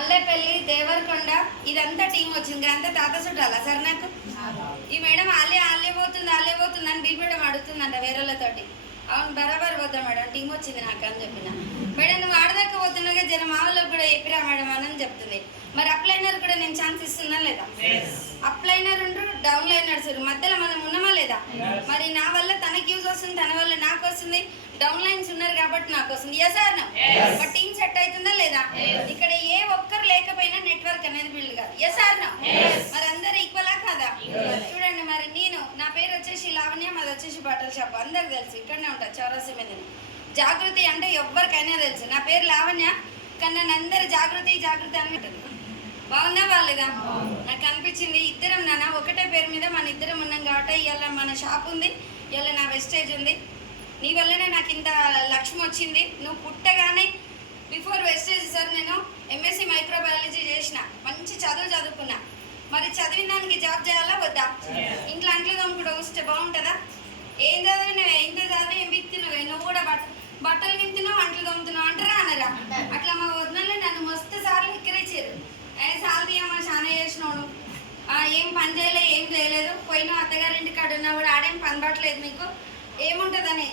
మల్లెపల్లి దేవరకొండ ఇదంతా టీం వచ్చింది అంతా తాత చుట్టాలా సార్ నాకు ఈ మేడం ఆలే పోతుంది అని బీల్ మేడం అడుగుతుందంట వేరేళ్ళతోటి. అవును బరాబర్ పోతాం మేడం టీం వచ్చింది నాకు అని చెప్పిన. మేడం నువ్వు ఆడదాకా పోతున్నాగా జర మా వాళ్ళకి కూడా చెప్పిరా మేడం అని చెప్తుంది. మరి అప్లైనర్ కూడా నేను ఛాన్స్ ఇస్తున్నా లేదా? అప్లైనర్ ఉంటారు డౌన్ లైనర్స్ మధ్యలో మనం ఉన్నామా లేదా? మరి నా వల్ల తనకి యూజ్ వస్తుంది, తన వల్ల నాకు వస్తుంది. డౌన్ లైన్స్ ఉన్నారు కాబట్టి నాకు వస్తుంది. Yes or no? But team set అవుతుందా లేదా? ఇక్కడ ఏ ఒక్కరు లేకపోయినా నెట్వర్క్ అనేది బిల్డ్ కాదు. Yes or no? మరి అందరు ఈక్వలా కాదా? చూడండి మరి నా పేరు వచ్చేసి లావణ్య, మాది వచ్చేసి బట్టల షాప్. అందరికి తెలుసు, ఇక్కడనే ఉంటారు చౌరస్తా మీద. జాగృతి అంటే ఎవరికైనా తెలుసు. నా పేరు లావణ్య కానీ నన్ను అందరు జాగృతి అని ఉంటుంది. బాగుందా బాగాలేదా? నాకు అనిపించింది ఇద్దరం నాన్న ఒకటే పేరు మీద మన ఇద్దరం ఉన్నాం కాబట్టి ఇవాళ మన షాప్ ఉంది, ఇవాళ నా వెస్టేజ్ ఉంది. నీ వల్లనే నాకు ఇంత లక్ష్యం వచ్చింది. నువ్వు పుట్టగానే బిఫోర్ వెస్టేజ్ సార్ నేను ఎంఎస్సి మైక్రోబయాలజీ చేసిన, మంచి చదువుకున్నా. మరి చదివిన దానికి జాబ్ చేయాలా వద్దా? ఇంట్లో అంట్లు తోముకుంటూ వస్తే బాగుంటుందా? ఏం చదివినవే ఇంట్లో చదివి ఏం బిక్తున్నావే? నువ్వు కూడా బట్టలు వింటున్నావు అంట్లు తోముతున్నావు అంటారా అనరా? అట్లా మా వదినలే నన్ను మస్తు సార్లు ఎక్కిరించారు. సాలరీ అమ్మ చాలా చేసినాడు, ఏం పని చేయలే, ఏం చేయలేదు, పోయినా అత్తగారింటి కాడ ఉన్నా కూడా ఆడేం పని పట్టలేదు, మీకు ఏముంటుందని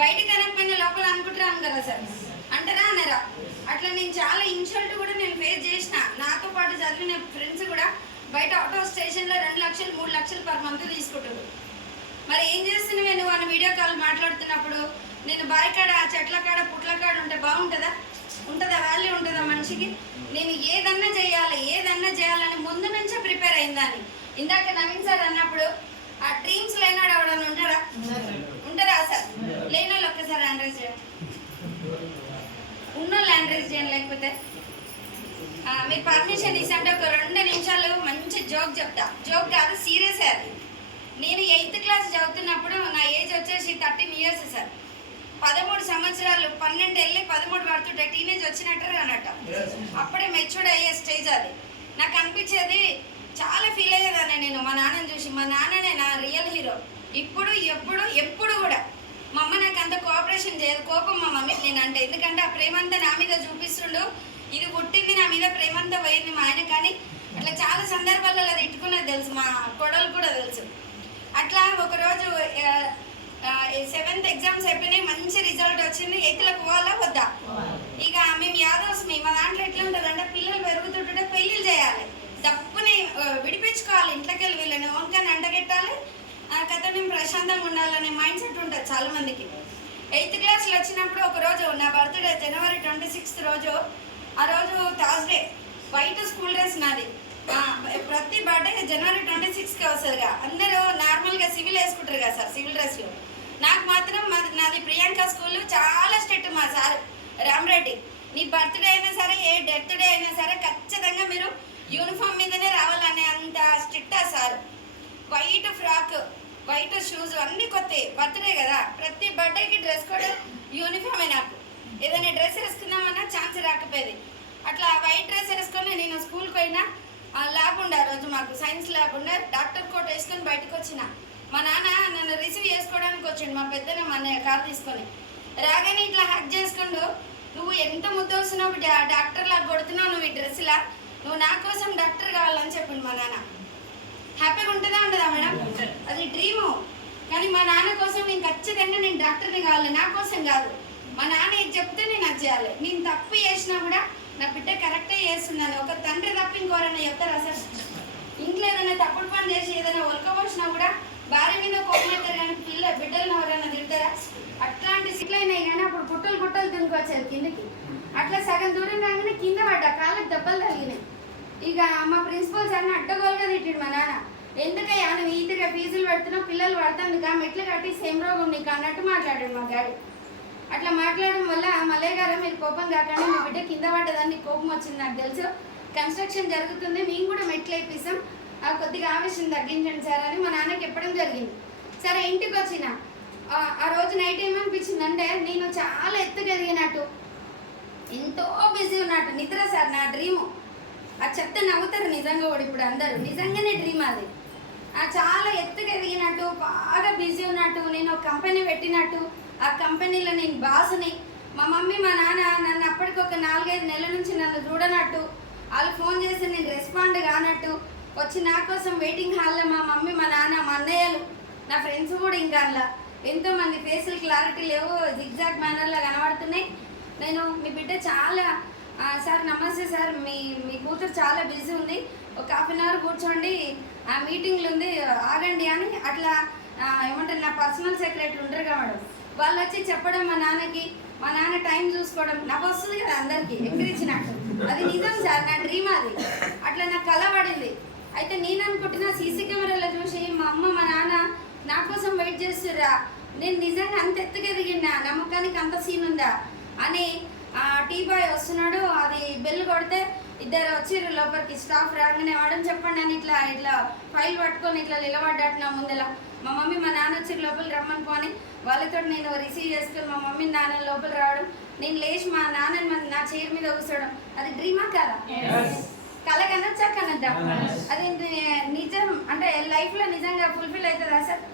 బయటికి అనకపోయినా లోపల అనుకుంటున్నాను కదా సార్ అంటారా అనరా? అట్లా నేను చాలా ఇన్సల్ట్ కూడా నేను ఫేస్ చేసిన. నాతో పాటు చదివిన ఫ్రెండ్స్ కూడా బయట ఆటో స్టేషన్లో 2 లక్షలు 3 లక్షలు పర్ మంత్ తీసుకుంటారు. మరి ఏం చేస్తున్నావే నువ్వు అని వీడియో కాల్ మాట్లాడుతున్నప్పుడు నేను బావి కాడ చెట్ల కాడ పుట్ల కాడ ఉంటే బాగుంటుందా? ఉంటుందా? వాల్యూ ఉంటుందా మనిషికి? నేను ఏదన్నా చేయాలని ముందు నుంచే ప్రిపేర్ అయిందని. ఇందాక నవీన్ సార్ అన్నప్పుడు ఆ డ్రీమ్స్ లేనాడు ఎవడన్నా ఉంటారా సార్? లేని వాళ్ళు ఒక్కసారి హ్యాండ్ రైజ్ చేయండి, ఉన్నోళ్ళు హ్యాండ్ రైజ్ చేయండి. లేకపోతే మీరు పర్మిషన్ ఇస్తుంటే ఒక 2 నిమిషాలు మంచి జోక్ చెప్తా. జోక్ కాదు, సీరియస్ అది. నేను 8th క్లాస్ చదువుతున్నప్పుడు నా ఏజ్ వచ్చేసి 13 ఇయర్స్ సార్. 13 సంవత్సరాలు 12 వెళ్ళి 13 పడుతుంటే టీనేజ్ వచ్చినట్టు అన్నట్టు. అప్పుడే మెచ్యూర్డ్ అయ్యే స్టేజ్ అది. నాకు అనిపించేది, చాలా ఫీల్ అయ్యేదాన్ని నేను మా నాన్నని చూసి. మా నాన్ననే నా రియల్ హీరో. ఎప్పుడు కూడా మా అమ్మ నాకు అంత కోఆపరేషన్ చేయదు. కోపం మా మమ్మీకి నేనంటే, ఎందుకంటే ఆ ప్రేమంతా నా మీద చూపిస్తుండు. ఇది పుట్టింది నా మీద, ప్రేమంతా పోయింది మా ఆయన. కానీ అట్లా చాలా సందర్భాలలో అది ఇట్టుకున్నది తెలుసు, మా కొడలు కూడా తెలుసు. అట్లా ఒకరోజు 7th ఎగ్జామ్స్ అయిపోయినాయి, మంచి రిజల్ట్ వచ్చింది. 8లకు పోవాలా వద్దా? ఇక మేము యాదవ్స్ మా దాంట్లో ఎట్లా ఉంటుందంటే పిల్లలు పెరుగుతుంటే పెళ్ళిళ్ళు చేయాలి, డప్పుని విడిపించుకోవాలి, ఇంట్లోకి వెళ్ళి వీళ్ళని ఓన్గానే అంటగెట్టాలి, కథ మేము ప్రశాంతంగా ఉండాలనే మైండ్ సెట్ ఉంటుంది చాలా మందికి. 8th క్లాస్లో వచ్చినప్పుడు ఒకరోజు నా బర్త్డే జనవరి 26th రోజు, ఆ రోజు థర్స్డే, వైట్ స్కూల్ డ్రెస్ నాది. ప్రతి బర్త్డే జనవరి 26కి వస్తుందిగా. అందరూ నార్మల్గా సివిల్ వేసుకుంటారు కదా సార్, సివిల్ డ్రెస్లో. నాకు మాత్రం నాది ప్రియాంక స్కూల్, చాలా స్ట్రిక్ట్ మా సార్ రామరెడ్డి. నీ బర్త్డే అయినా సరే, ఏ డెత్ డే అయినా సరే ఖచ్చితంగా మీరు యూనిఫామ్ మీదనే రావాలనే అంత స్ట్రిక్ట్ ఆ sir. White frock, white shoes అన్నీ కొత్తవి, బర్త్డే కదా. ప్రతి బర్త్డేకి డ్రెస్ కోడ్ యూనిఫామే. నాకు ఏదైనా డ్రెస్ వేసుకుందామన్నా ఛాన్స్ రాకపోయేది. అట్లా వైట్ డ్రెస్ వేసుకొని నేను స్కూల్కి పోయినా. ల్యాబ్ ఉండే ఆ రోజు మాకు, సైన్స్ ల్యాబ్ ఉండే. డాక్టర్ కోట్ వేసుకొని బయటకు వచ్చిన. మా నాన్న నన్ను రిసీవ్ చేసుకోవడానికి వచ్చిండు, మా పెద్దనే మా అన్నయ్య కారు తీసుకొని. రాగానే ఇట్లా హక్ చేసుకుంటూ, నువ్వు ఎంత ముద్దు వస్తున్నావు, డాక్టర్ లాగా కొడుతున్నావు నువ్వు ఈ డ్రెస్లా, నువ్వు నా కోసం డాక్టర్ కావాలని చెప్పిండు మా నాన్న. హ్యాపీగా ఉంటుందా ఉండదా మేడం? అది డ్రీము. కానీ మా నాన్న కోసం నేను ఖచ్చితంగా నేను డాక్టర్ని కావాలి, నా కోసం కాదు. మా నాన్న ఏది చెప్తే నేను అది చేయాలి. నేను తప్పు చేసినా కూడా నా బిడ్డ కరెక్టే చేస్తున్నాను. ఒక తండ్రి తప్ప ఇంకోరన్నా చెప్తారా సార్? ఇంట్లో ఏదైనా తప్పుడు పని చేసి ఏదైనా ఒలకపోసినా కూడా భార్య మీద కోపం అవుతారు, కానీ బిడ్డలను ఎవరైనా తిడతారా? అట్లాంటి సిట్లు అయినాయి. కానీ అప్పుడు గుట్టలు తినుకొచ్చారు కిందకి. అట్లా సగం దూరం కాగానే కింద పడ్డా, కాళ్ళకి దెబ్బలు తగిలినాయి. ఇక మా ప్రిన్సిపల్ సార్ని అడ్డగోలుగా తిట్టిడు మా నాన్న. ఎందుకయ్యా నువ్వు ఈతగా ఫీజులు పెడుతున్నావు, పిల్లలు పడుతుందిగా, మెట్లు కట్టి సేమ్ రోగం నీకు అన్నట్టు మాట్లాడాడు మా డాడీ. అట్లా మాట్లాడడం వల్ల మల్లయ్య గారు మీరు కోపం కాకండి, మీ బిడ్డ కింద పడ్డదాన్ని కోపం వచ్చింది, నాకు తెలుసు, కన్స్ట్రక్షన్ జరుగుతుంది, మేము కూడా మెట్లు వేపిస్తాం, కొద్దిగా ఆవేశం తగ్గించండి సార్ అని మా నాన్నకి చెప్పడం జరిగింది. సరే ఇంటికి వచ్చిన ఆ రోజు నైట్ ఏమనిపించిందంటే, నేను చాలా ఎత్తుగా ఎదిగినట్టు, ఎంతో బిజీ ఉన్నట్టు, నిద్ర సార్ నా డ్రీము. అది చెప్తే నవ్వుతారు నిజంగా కూడా ఇప్పుడు అందరూ, నిజంగానే డ్రీమ్ అది. చాలా ఎత్తుగా ఎదిగినట్టు, బాగా బిజీ ఉన్నట్టు, నేను ఒక కంపెనీ పెట్టినట్టు, ఆ కంపెనీలో నేను బాసుని. మా మమ్మీ మా నాన్న నన్ను అప్పటికి ఒక 4-5 నెలల నుంచి నన్ను చూడనట్టు, చేస్తే నేను రెస్పాండ్ కానట్టు వచ్చి నా కోసం వెయిటింగ్ హాల్లో మా మమ్మీ, మా నాన్న, మా అన్నయ్యలు, నా ఫ్రెండ్స్ కూడా ఇంకా అలా ఎంతోమంది ఫేసులు క్లారిటీ లేవు, జిగ్జాగ్ మేనర్లో కనబడుతున్నాయి. నేను మీ బిడ్డ చాలా సార్ నమస్తే సార్, మీ కూతురు చాలా బిజీ ఉంది, ఒక ½ కూర్చోండి, ఆ మీటింగ్లు ఉంది ఆగండి అని అట్లా ఏమంటారు నా పర్సనల్ సెక్రటరీ ఉంటారు కదా మేడం, వాళ్ళు వచ్చి చెప్పడం మా నాన్నకి, మా నాన్న టైం చూసుకోవడం నాకు వస్తుంది కదా అందరికీ ఎక్కిరించినట్టు. అది నిజం సార్, నా డ్రీమ్ అది, అట్లా నాకు కల పడింది. అయితే నేను అనుకుంటున్నా సీసీ కెమెరాలో చూసి మా అమ్మ మా నాన్న నా కోసం వెయిట్ చేస్తుర్రా, నేను నిజంగా అంత ఎత్తుగా దిగినా, నమ్మకానికి అంత సీన్ ఉందా అని. టీ బాయ్ వస్తున్నాడు, అది బెల్ కొడితే ఇద్దరు వచ్చిర్రు లోపలికి, స్టాఫ్ రాగానే మేడం చెప్పండి అని ఇట్లా ఇట్లా ఫైల్ పట్టుకొని ఇట్లా నిలబడ్డట్టు నా ముందల. మా మమ్మీ మా నాన్న వచ్చి లోపల రమ్మని పోని వాళ్ళతో నేను రిసీవ్ చేసుకుని మా మమ్మీ నాన్న లోపల రావడం, నేను లేచి మా నాన్న నా చైర్ మీద కూర్చోవడం, అది డ్రీమా కదా? కళ కనొచ్చా కనద్దా? అది నిజం అంటే లైఫ్లో నిజంగా ఫుల్ఫిల్ అవుతుందా సార్?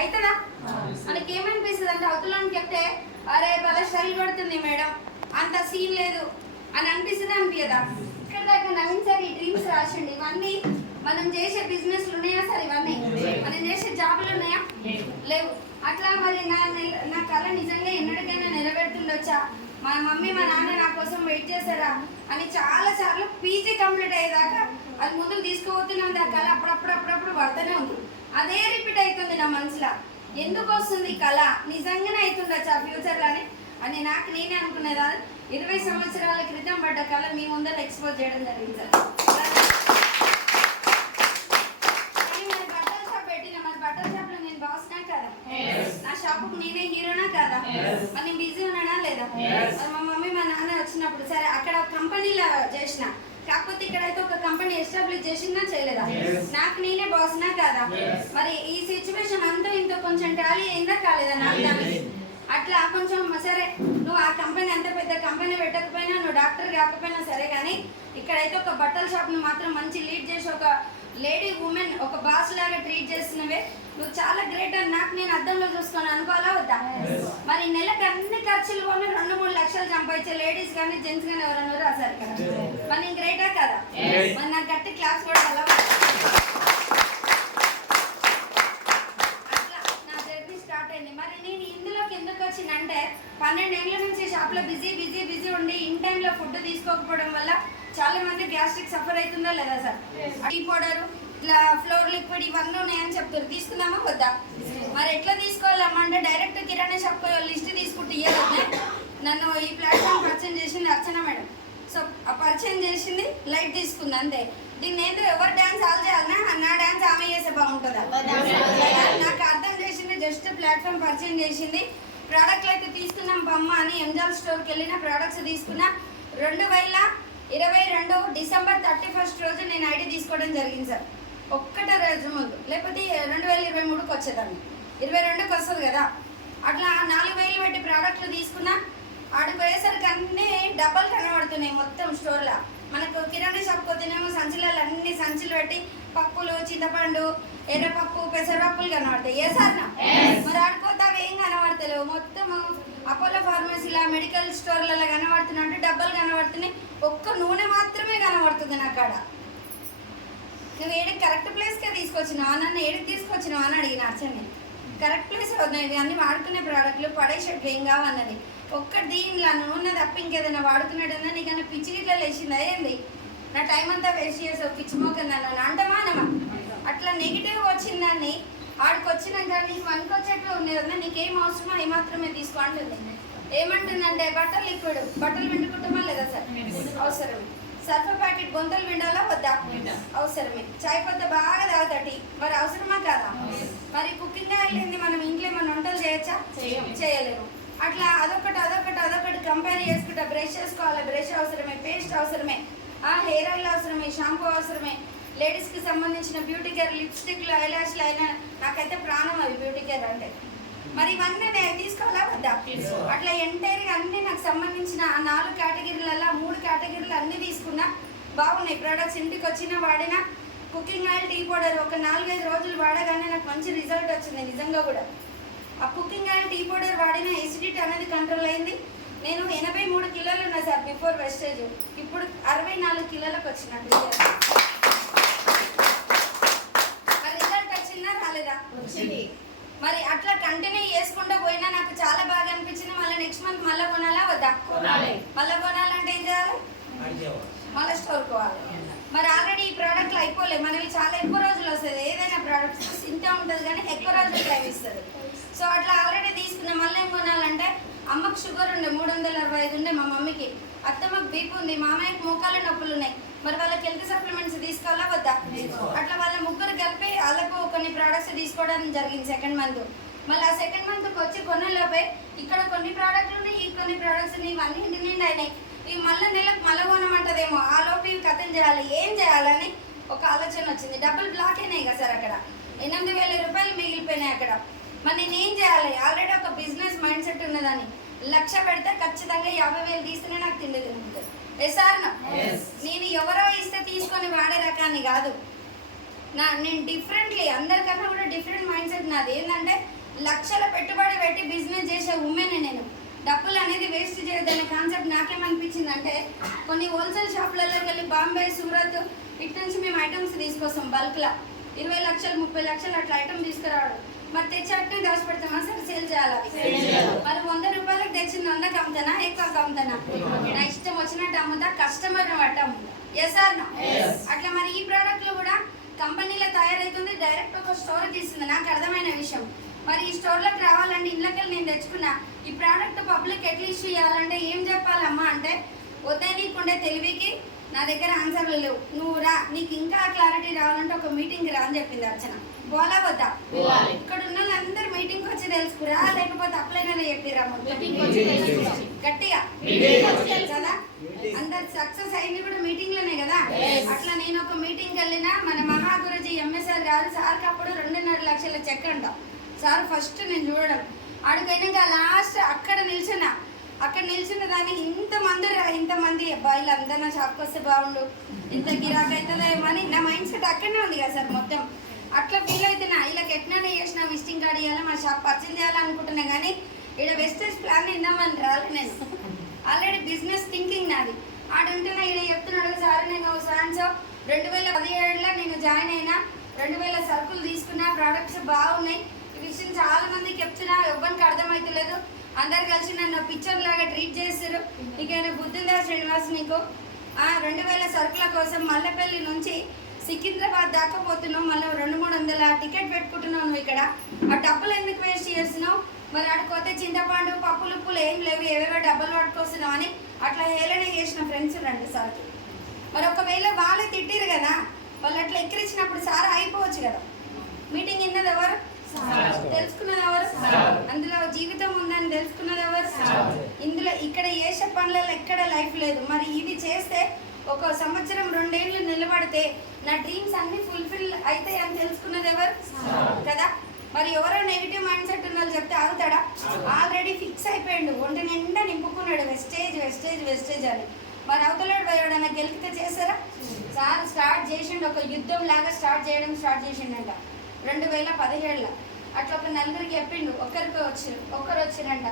అవుతుందా? మనకి ఏమనిపిస్తుంది అంటే అవతలని చెప్తే అరే వాళ్ళ స్టైల్ పడుతుంది మేడం, అంత సీన్ లేదు అని అనిపిస్తుంది అనిపించదా? ఇక్కడ దాకా నవీన్ సార్ ఈ డ్రీమ్స్ రాసిండి, ఇవన్నీ మనం చేసే బిజినెస్లు ఉన్నాయా సార్? ఇవన్నీ మనం చేసే జాబులు ఉన్నాయా? లేవు. అట్లా మరి నా కళ నిజంగా ఎన్నటికైనా నెరవేరుతుండొచ్చా? మా మమ్మీ మా నాన్న నా కోసం వెయిట్ చేశారా అని చాలా సార్లు పీజీ కంప్లీట్ అయ్యేదాకా అది ముందుకు తీసుకుపోతూనే ఉంది. ఆ కళ అప్పుడప్పుడు పడుతూనే ఉంది, అదే రిపీట్ అవుతుంది నా మనసులో. ఎందుకు వస్తుంది కళ? నిజంగానే అవుతుండొచ్చు ఆ ఫ్యూచర్లో అని నాకు నేనే అనుకునేదా. 20 సంవత్సరాల క్రితం పడ్డ కళ మీ ముందర ఎక్స్పోజ్ చేయడం జరిగింది సార్. బట్టల షాప్ పెట్టిన, మరి బట్టల షాప్లో నేను బాస్నా కదా? నా షాపుకు నేనే హీరోనా కదా? మరి నేను బిజీ ఉన్నానా లేదా? మా మమ్మీ మా నాన్న వచ్చినప్పుడు సరే అక్కడ కంపెనీలో చేసిన, కాకపోతే ఇక్కడైతే ఒక కంపెనీ ఎస్టాబ్లిష్ చేసిందా చేయలేదా? నాకు నేనే బాస్నా కదా? మరి ఈ సిచ్యువేషన్ అంతా ఇంత కొంచెం టాలీ అయిందా కాలేదా నాకు దానికి? అట్లా కొంచెం సరే నువ్వు ఆ కంపెనీ అంత పెద్ద కంపెనీ పెట్టకపోయినా, నువ్వు డాక్టర్ కాకపోయినా సరే, కానీ ఇక్కడైతే ఒక బట్టల షాప్ని మాత్రం మంచి లీడ్ చేసి ఒక లేడీ ఉమెన్ ఒక బాస్ లాగా ట్రీట్ చేస్తున్నవే, నువ్వు చాలా గ్రేట్ అని నాకు నేను అద్దంలో చూసుకొని అనుకోవాలా వద్దా? మరి నెలకు అన్ని ఖర్చులు కొని 2-3 లక్షలు సంపాదించే లేడీస్ కానీ జెంట్స్ కానీ ఎవరన్నా రాశారు కదా, మరి నేను గ్రేటా కదా? మరి నాకు గట్టి క్లాస్ కూడా అలా అట్లా నా జర్నీ స్టార్ట్ అయింది. మరి నేను ఇందులోకి ఎందుకు వచ్చిందంటే 12 ఏళ్ళ నుంచి షాప్లో బిజీ ఉండి ఇన్ టైంలో ఫుడ్ తీసుకోకపోవడం వల్ల చాలా మంది గ్యాస్ట్రిక్ సఫర్ అవుతుందా లేదా సార్? టీ పౌడర్, ఇట్లా ఫ్లోర్ లిక్విడ్ ఇవన్నీ ఉన్నాయని చెప్తారు, తీసుకుందామా వద్దా? మరి ఎట్లా తీసుకోవాలమ్మా అంటే డైరెక్ట్ కిరాణా షాప్ లిస్ట్ తీసుకుంటే ఇవ్వదు. నన్ను ఈ ప్లాట్ఫామ్ పరిచయం చేసింది అర్చన మేడం. సో ఆ పరిచయం చేసింది, లైట్ తీసుకుంది అంతే. దీన్ని ఏంటో ఎవరు డ్యాన్స్ ఆల్ చేయాలన్నా నా డ్యాన్స్ ఆమె చేస్తే బాగుంటుందా? నాకు అర్థం చేసింది, జస్ట్ ప్లాట్ఫామ్ పరిచయం చేసింది. ప్రోడక్ట్లు అయితే తీసుకున్నాం బొమ్మ అని ఎంజాల్ స్టోర్కి వెళ్ళిన ప్రోడక్ట్స్ తీసుకున్నా. 2022 డిసెంబర్ 31 రోజు నేను ఐడి తీసుకోవడం జరిగింది సార్. ఒక్కటే రోజు ముందు, లేకపోతే 2023కి వచ్చేదాన్ని, 22కి వస్తుంది కదా. అట్లా 4000 పెట్టి ప్రోడక్ట్లు తీసుకున్నా. ఆడికి పోయేసరికి అన్నీ డబ్బాలు కనబడుతున్నాయి మొత్తం స్టోర్లో. మనకు కిరాణా షాప్కి వస్తేనేమో సంచులలో అన్ని సంచులు పెట్టి పప్పులు, చింతపండు, ఎర్రపప్పు, పెసరపప్పులు కనబడతాయి. ఏ సార్ నా? మరి ఆడుకోతే అవి ఏం కనబడతలేవు, మొత్తం అపోలో ఫార్మసీలా మెడికల్ స్టోర్లలో కనబడుతున్నట్టు డబ్బాలు కనబడుతున్నాయి. ఒక్క నూనె మాత్రమే కనబడుతుంది నా కాడ. నువ్వు ఏడికి కరెక్ట్ ప్లేస్కే తీసుకొచ్చినావా, నన్ను ఏడికి తీసుకొచ్చినావా అని అడిగిన అర్చని. కరెక్ట్ ప్లేస్ అవుతున్నాయి, ఇవి అన్నీ వాడుకునే ప్రోడక్ట్లు, పడేసేట్టు ఏం కావన్నది. ఒక్కటి దీనిలో నూనె తప్ప ఇంకేదైనా వాడుకునేటన్నా నీకన్నా పిచ్చి గిట్ల లేచిందా ఏంది? నా టైం అంతా వేస్ట్ చేసావు పిచ్చి మోకన్నా నన్ను అంటమానమా? అట్లా నెగిటివ్ వచ్చిందాన్ని ఆడికి వచ్చినాక నీకు అనుకొచ్చేట్లు ఉండేదన్నా, నీకేం అవసరమో ఏమాత్రమే తీసుకో అంటుంది. ఏమంటుందంటే బట్టలు లిక్విడ్, బట్టలు పిండుకుంటామా లేదా సార్? అవసరమే. సర్ఫ్ ప్యాకెట్ బొంతలు పిండాలా వద్దా? అవసరమే. చాయ్ పత్త బాగా తాగుతాటి, మరి అవసరమా కాదా? మరి కుకింగ్ ఆయిల్ ఏంది, మనం ఇంట్లో మన వంటలు చేయొచ్చా? చేయలేము. అట్లా అదొకటి కంపేర్ చేసుకుంటా. బ్రష్ చేసుకోవాలి, బ్రష్ అవసరమే, పేస్ట్ అవసరమే, హెయిర్ ఆయిల్ అవసరమే, షాంపూ అవసరమే, లేడీస్కి సంబంధించిన బ్యూటీ కేర్, లిప్స్టిక్లు, ఐలాష్లు అయినా నాకైతే ప్రాణం అవి బ్యూటీ కేర్ అంటే. మరి ఇవన్నీ నేను తీసుకోవాలా వద్దా? అట్లా ఎంటైర్గా అన్నీ నాకు సంబంధించిన ఆ 4 కేటగిరీలలో 3 కేటగిరీలు అన్నీ తీసుకున్నా. బాగున్నాయి ప్రోడక్ట్స్. ఇంటికి వచ్చినా వాడినా. కుకింగ్ ఆయిల్, టీ పౌడర్ ఒక 4-5 రోజులు వాడగానే నాకు మంచి రిజల్ట్ వచ్చింది నిజంగా కూడా. ఆ కుకింగ్ ఆయిల్, టీ పౌడర్ వాడిన ఎసిడిటీ అనేది కంట్రోల్ అయింది. నేను 83 కిలోలు ఉన్నా సార్ బిఫోర్ వెస్టేజ్. ఇప్పుడు 64 కిలోలకు వచ్చినట్టు. మరి రిజల్ట్ వచ్చిందా రాలేదా? వచ్చింది. మరి అట్లా కంటిన్యూ చేసుకుంటూ పోయినా నాకు చాలా బాగా అనిపించింది. మళ్ళీ నెక్స్ట్ మంత్ మళ్ళీ కొనాలా వద్దా? మళ్ళీ కొనాలంటే ఏం చేయాలి? మళ్ళీ స్టోర్ కోవాలి. మరి ఆల్రెడీ ఈ ప్రోడక్ట్లు అయిపోలే, మనవి చాలా ఎక్కువ రోజులు వస్తుంది. ఏదైనా ప్రోడక్ట్స్ ఇంతే ఉంటుంది కానీ ఎక్కువ రోజులు టైం ఇస్తుంది. సో అట్లా ఆల్రెడీ తీసుకున్నాం. మళ్ళీ ఏం కొనాలంటే అమ్మకు షుగర్ ఉండే 365 ఉండే, మా మమ్మీకి, అత్తమ్మకు బీపీ ఉంది, మామయ్యకి మోకాళ్ళ నొప్పులు ఉన్నాయి. మరి వాళ్ళకి హెల్త్ సప్లిమెంట్స్ తీసుకోవాలా వద్దా? అట్లా వాళ్ళ ముగ్గురు కలిపి వాళ్ళకు కొన్ని ప్రోడక్ట్స్ తీసుకోవడానికి జరిగింది సెకండ్ మంత్. మళ్ళీ ఆ సెకండ్ మంత్కి వచ్చి కొనలోపే ఇక్కడ కొన్ని ప్రోడక్ట్లు ఉన్నాయి, ఈ కొన్ని ప్రోడక్ట్స్ ఇవన్నీ ఇంటి నిండా అయినాయి. ఇవి మళ్ళీ నెలకు మళ్ళీ కొనమంటదేమో, ఆ లోపు ఇవి కథం చేయాలి, ఏం చేయాలని ఒక ఆలోచన వచ్చింది. డబ్బులు బ్లాక్ అయినాయి కదా సార్, అక్కడ 8,000 రూపాయలు మిగిలిపోయినాయి అక్కడ. మరి నేను ఏం చేయాలి? ఆల్రెడీ ఒక బిజినెస్ మైండ్ సెట్ ఉన్నదని 1,00,000 పెడితే ఖచ్చితంగా 50,000 తీస్తేనే నాకు తిండి తింటుంది. నేను ఎవరో ఇస్తే తీసుకొని వాడే రకాన్ని కాదు. నేను డిఫరెంట్లీ అందరికన్నా కూడా డిఫరెంట్ మైండ్ సెట్ నాది. ఏంటంటే లక్షల పెట్టుబడి పెట్టి బిజినెస్ చేసే ఉమెన్ నేను. డబ్బులు అనేది వేస్ట్ చేయదనే కాన్సెప్ట్ నాకేమనిపించింది అంటే, కొన్ని హోల్సేల్ షాపులలోకి వెళ్ళి బాంబే, సూరత్ ఇటు నుంచి మేము ఐటమ్స్ తీసుకొస్తాం బల్క్లా, 20 లక్షలు 30 లక్షలు అట్లా ఐటమ్ తీసుకురావడం. మరి తెచ్చి అట్నే దాచి పెడతామా సార్? సేల్ చేయాలి. మరి 100 రూపాయలకు తెచ్చింది 100కి అమ్ముతానా, ఎక్కువ అమ్ముతానా? నా ఇష్టం వచ్చినట్టు అమ్ముతా, కస్టమర్ని బట్టి అమ్ముతా. Yes or no? అట్లా మరి ఈ ప్రోడక్ట్లు కూడా కంపెనీలో తయారవుతుంది, డైరెక్ట్ ఒక స్టోర్కి ఇస్తుంది. నాకు అర్థమైన విషయం. మరి ఈ స్టోర్లోకి రావాలంటే ఇంట్లోకి నేను తెచ్చుకున్నా. ఈ ప్రోడక్ట్ పబ్లిక్ ఎట్లా ఇష్యూ చేయాలంటే ఏం చెప్పాలమ్మా అంటే, వద్దే నీకుండే తెలివికి నా దగ్గర ఆన్సర్లు లేవు, నువ్వు రా, నీకు ఇంకా క్లారిటీ రావాలంటే ఒక మీటింగ్కి రా అని చెప్పింది అర్చన. బోలా వద్దా? ఇక్కడ ఉన్న వాళ్ళందరూ మీటింగ్కి వచ్చి తెలుసుకురా, లేకపోతే అప్లైనా చెప్పిరా గట్టిగా కదా. అందరు సక్సెస్ అయింది కూడా మీటింగ్ లోనే కదా. అట్లా నేను ఒక మీటింగ్కి వెళ్ళినా, మన మహాగురుజీ ఎంఎస్ఆర్ గారు సార్కి అప్పుడు 2.5 లక్షల చెక్ అంట. సార్ ఫస్ట్ నేను చూడడం ఆడికైనా లాస్ట్ అక్కడ నిల్చున్నా. అక్కడ నిల్చున్న దాన్ని ఇంతమంది అబ్బాయిలు అందరూ నా షాప్కి వస్తే బాగుండు, ఇంత గిరాక్ అవుతుందో ఏమో అని నా మైండ్ సెట్ అక్కడనే ఉంది కదా సార్ మొత్తం. అట్లా ఫీల్ అవుతున్నా. ఇలా ఎట్లనే చేసినా విజిటింగ్ కార్డు ఇవ్వాలి, మా షాప్ పర్చేజ్ చేయాలనుకుంటున్నా కానీ ఇక్కడ వెస్టేజ్ ప్లాన్ ఇందామని రాలే. నేను ఆల్రెడీ బిజినెస్ థింకింగ్ నాది. ఆడుంటున్నా ఈడ చెప్తున్నాడు సార్, నేను సాన్సో 2017లో నేను జాయిన్ అయినా, 2000 సరుకులు తీసుకున్నా, ప్రోడక్ట్స్ బాగున్నాయి. ఈ విషయం చాలా మందికి చెప్తున్నా, ఎవ్వరికి అర్థమవుతలేదు. అందరు కలిసి నన్ను పిక్చర్ లాగా ట్రీట్ చేస్తారు. నీకైనా బుద్ధి ఉందా శ్రీనివాస్ నీకు? 2000 సరుకుల కోసం మల్లెపల్లి నుంచి సికింద్రాబాద్ దాకా పోతున్నావు, మళ్ళీ 200-300 టికెట్ పెట్టుకుంటున్నావు. నువ్వు ఇక్కడ ఆ డబ్బులు ఎందుకు వేస్ట్ చేస్తున్నావు? మరి ఆడుకోతే చింతపండు, పప్పులు, ఉప్పులు ఏం లేవు, ఏవేవో డబ్బులు పట్టుకొస్తున్నావు అని అట్లా హేళన చేసిన ఫ్రెండ్స్ రండి సార్కి. మరి ఒకవేళ వాళ్ళే తిట్టిరు కదా, వాళ్ళు అట్లా ఎక్కిరించినప్పుడు సార్ అయిపోవచ్చు కదా. మీటింగ్ విన్నది ఎవరు? తెలుసుకున్నది ఎవరు? అందులో జీవితం ఉందని తెలుసుకున్నది ఎవరు? ఇందులో ఇక్కడ చేసే పనులలో ఎక్కడ లైఫ్ లేదు. మరి ఇది చేస్తే 1 సంవత్సరం 2 ఏళ్ళు నిలబడితే నా డ్రీమ్స్ అన్ని ఫుల్ఫిల్ అవుతాయి అని తెలుసుకున్నది ఎవరు కదా. మరి ఎవరో నెగిటివ్ మైండ్ సెట్ ఉన్న వాళ్ళు చెప్తే ఆగుతాడా? ఆల్రెడీ ఫిక్స్ అయిపోయాడు, ఒంటి నిండా నింపుకున్నాడు వెస్టేజ్ వెస్టేజ్ వెస్టేజ్ అని. మరి అవతలాడు పోయాడన్నా గెలికితే చేస్తారా? సార్ స్టార్ట్ చేసిండు, ఒక యుద్ధం లాగా స్టార్ట్ చేసిండంట 2017లో. అట్లా ఒక 4 చెప్పిండు, ఒక్కరు వచ్చిరంట.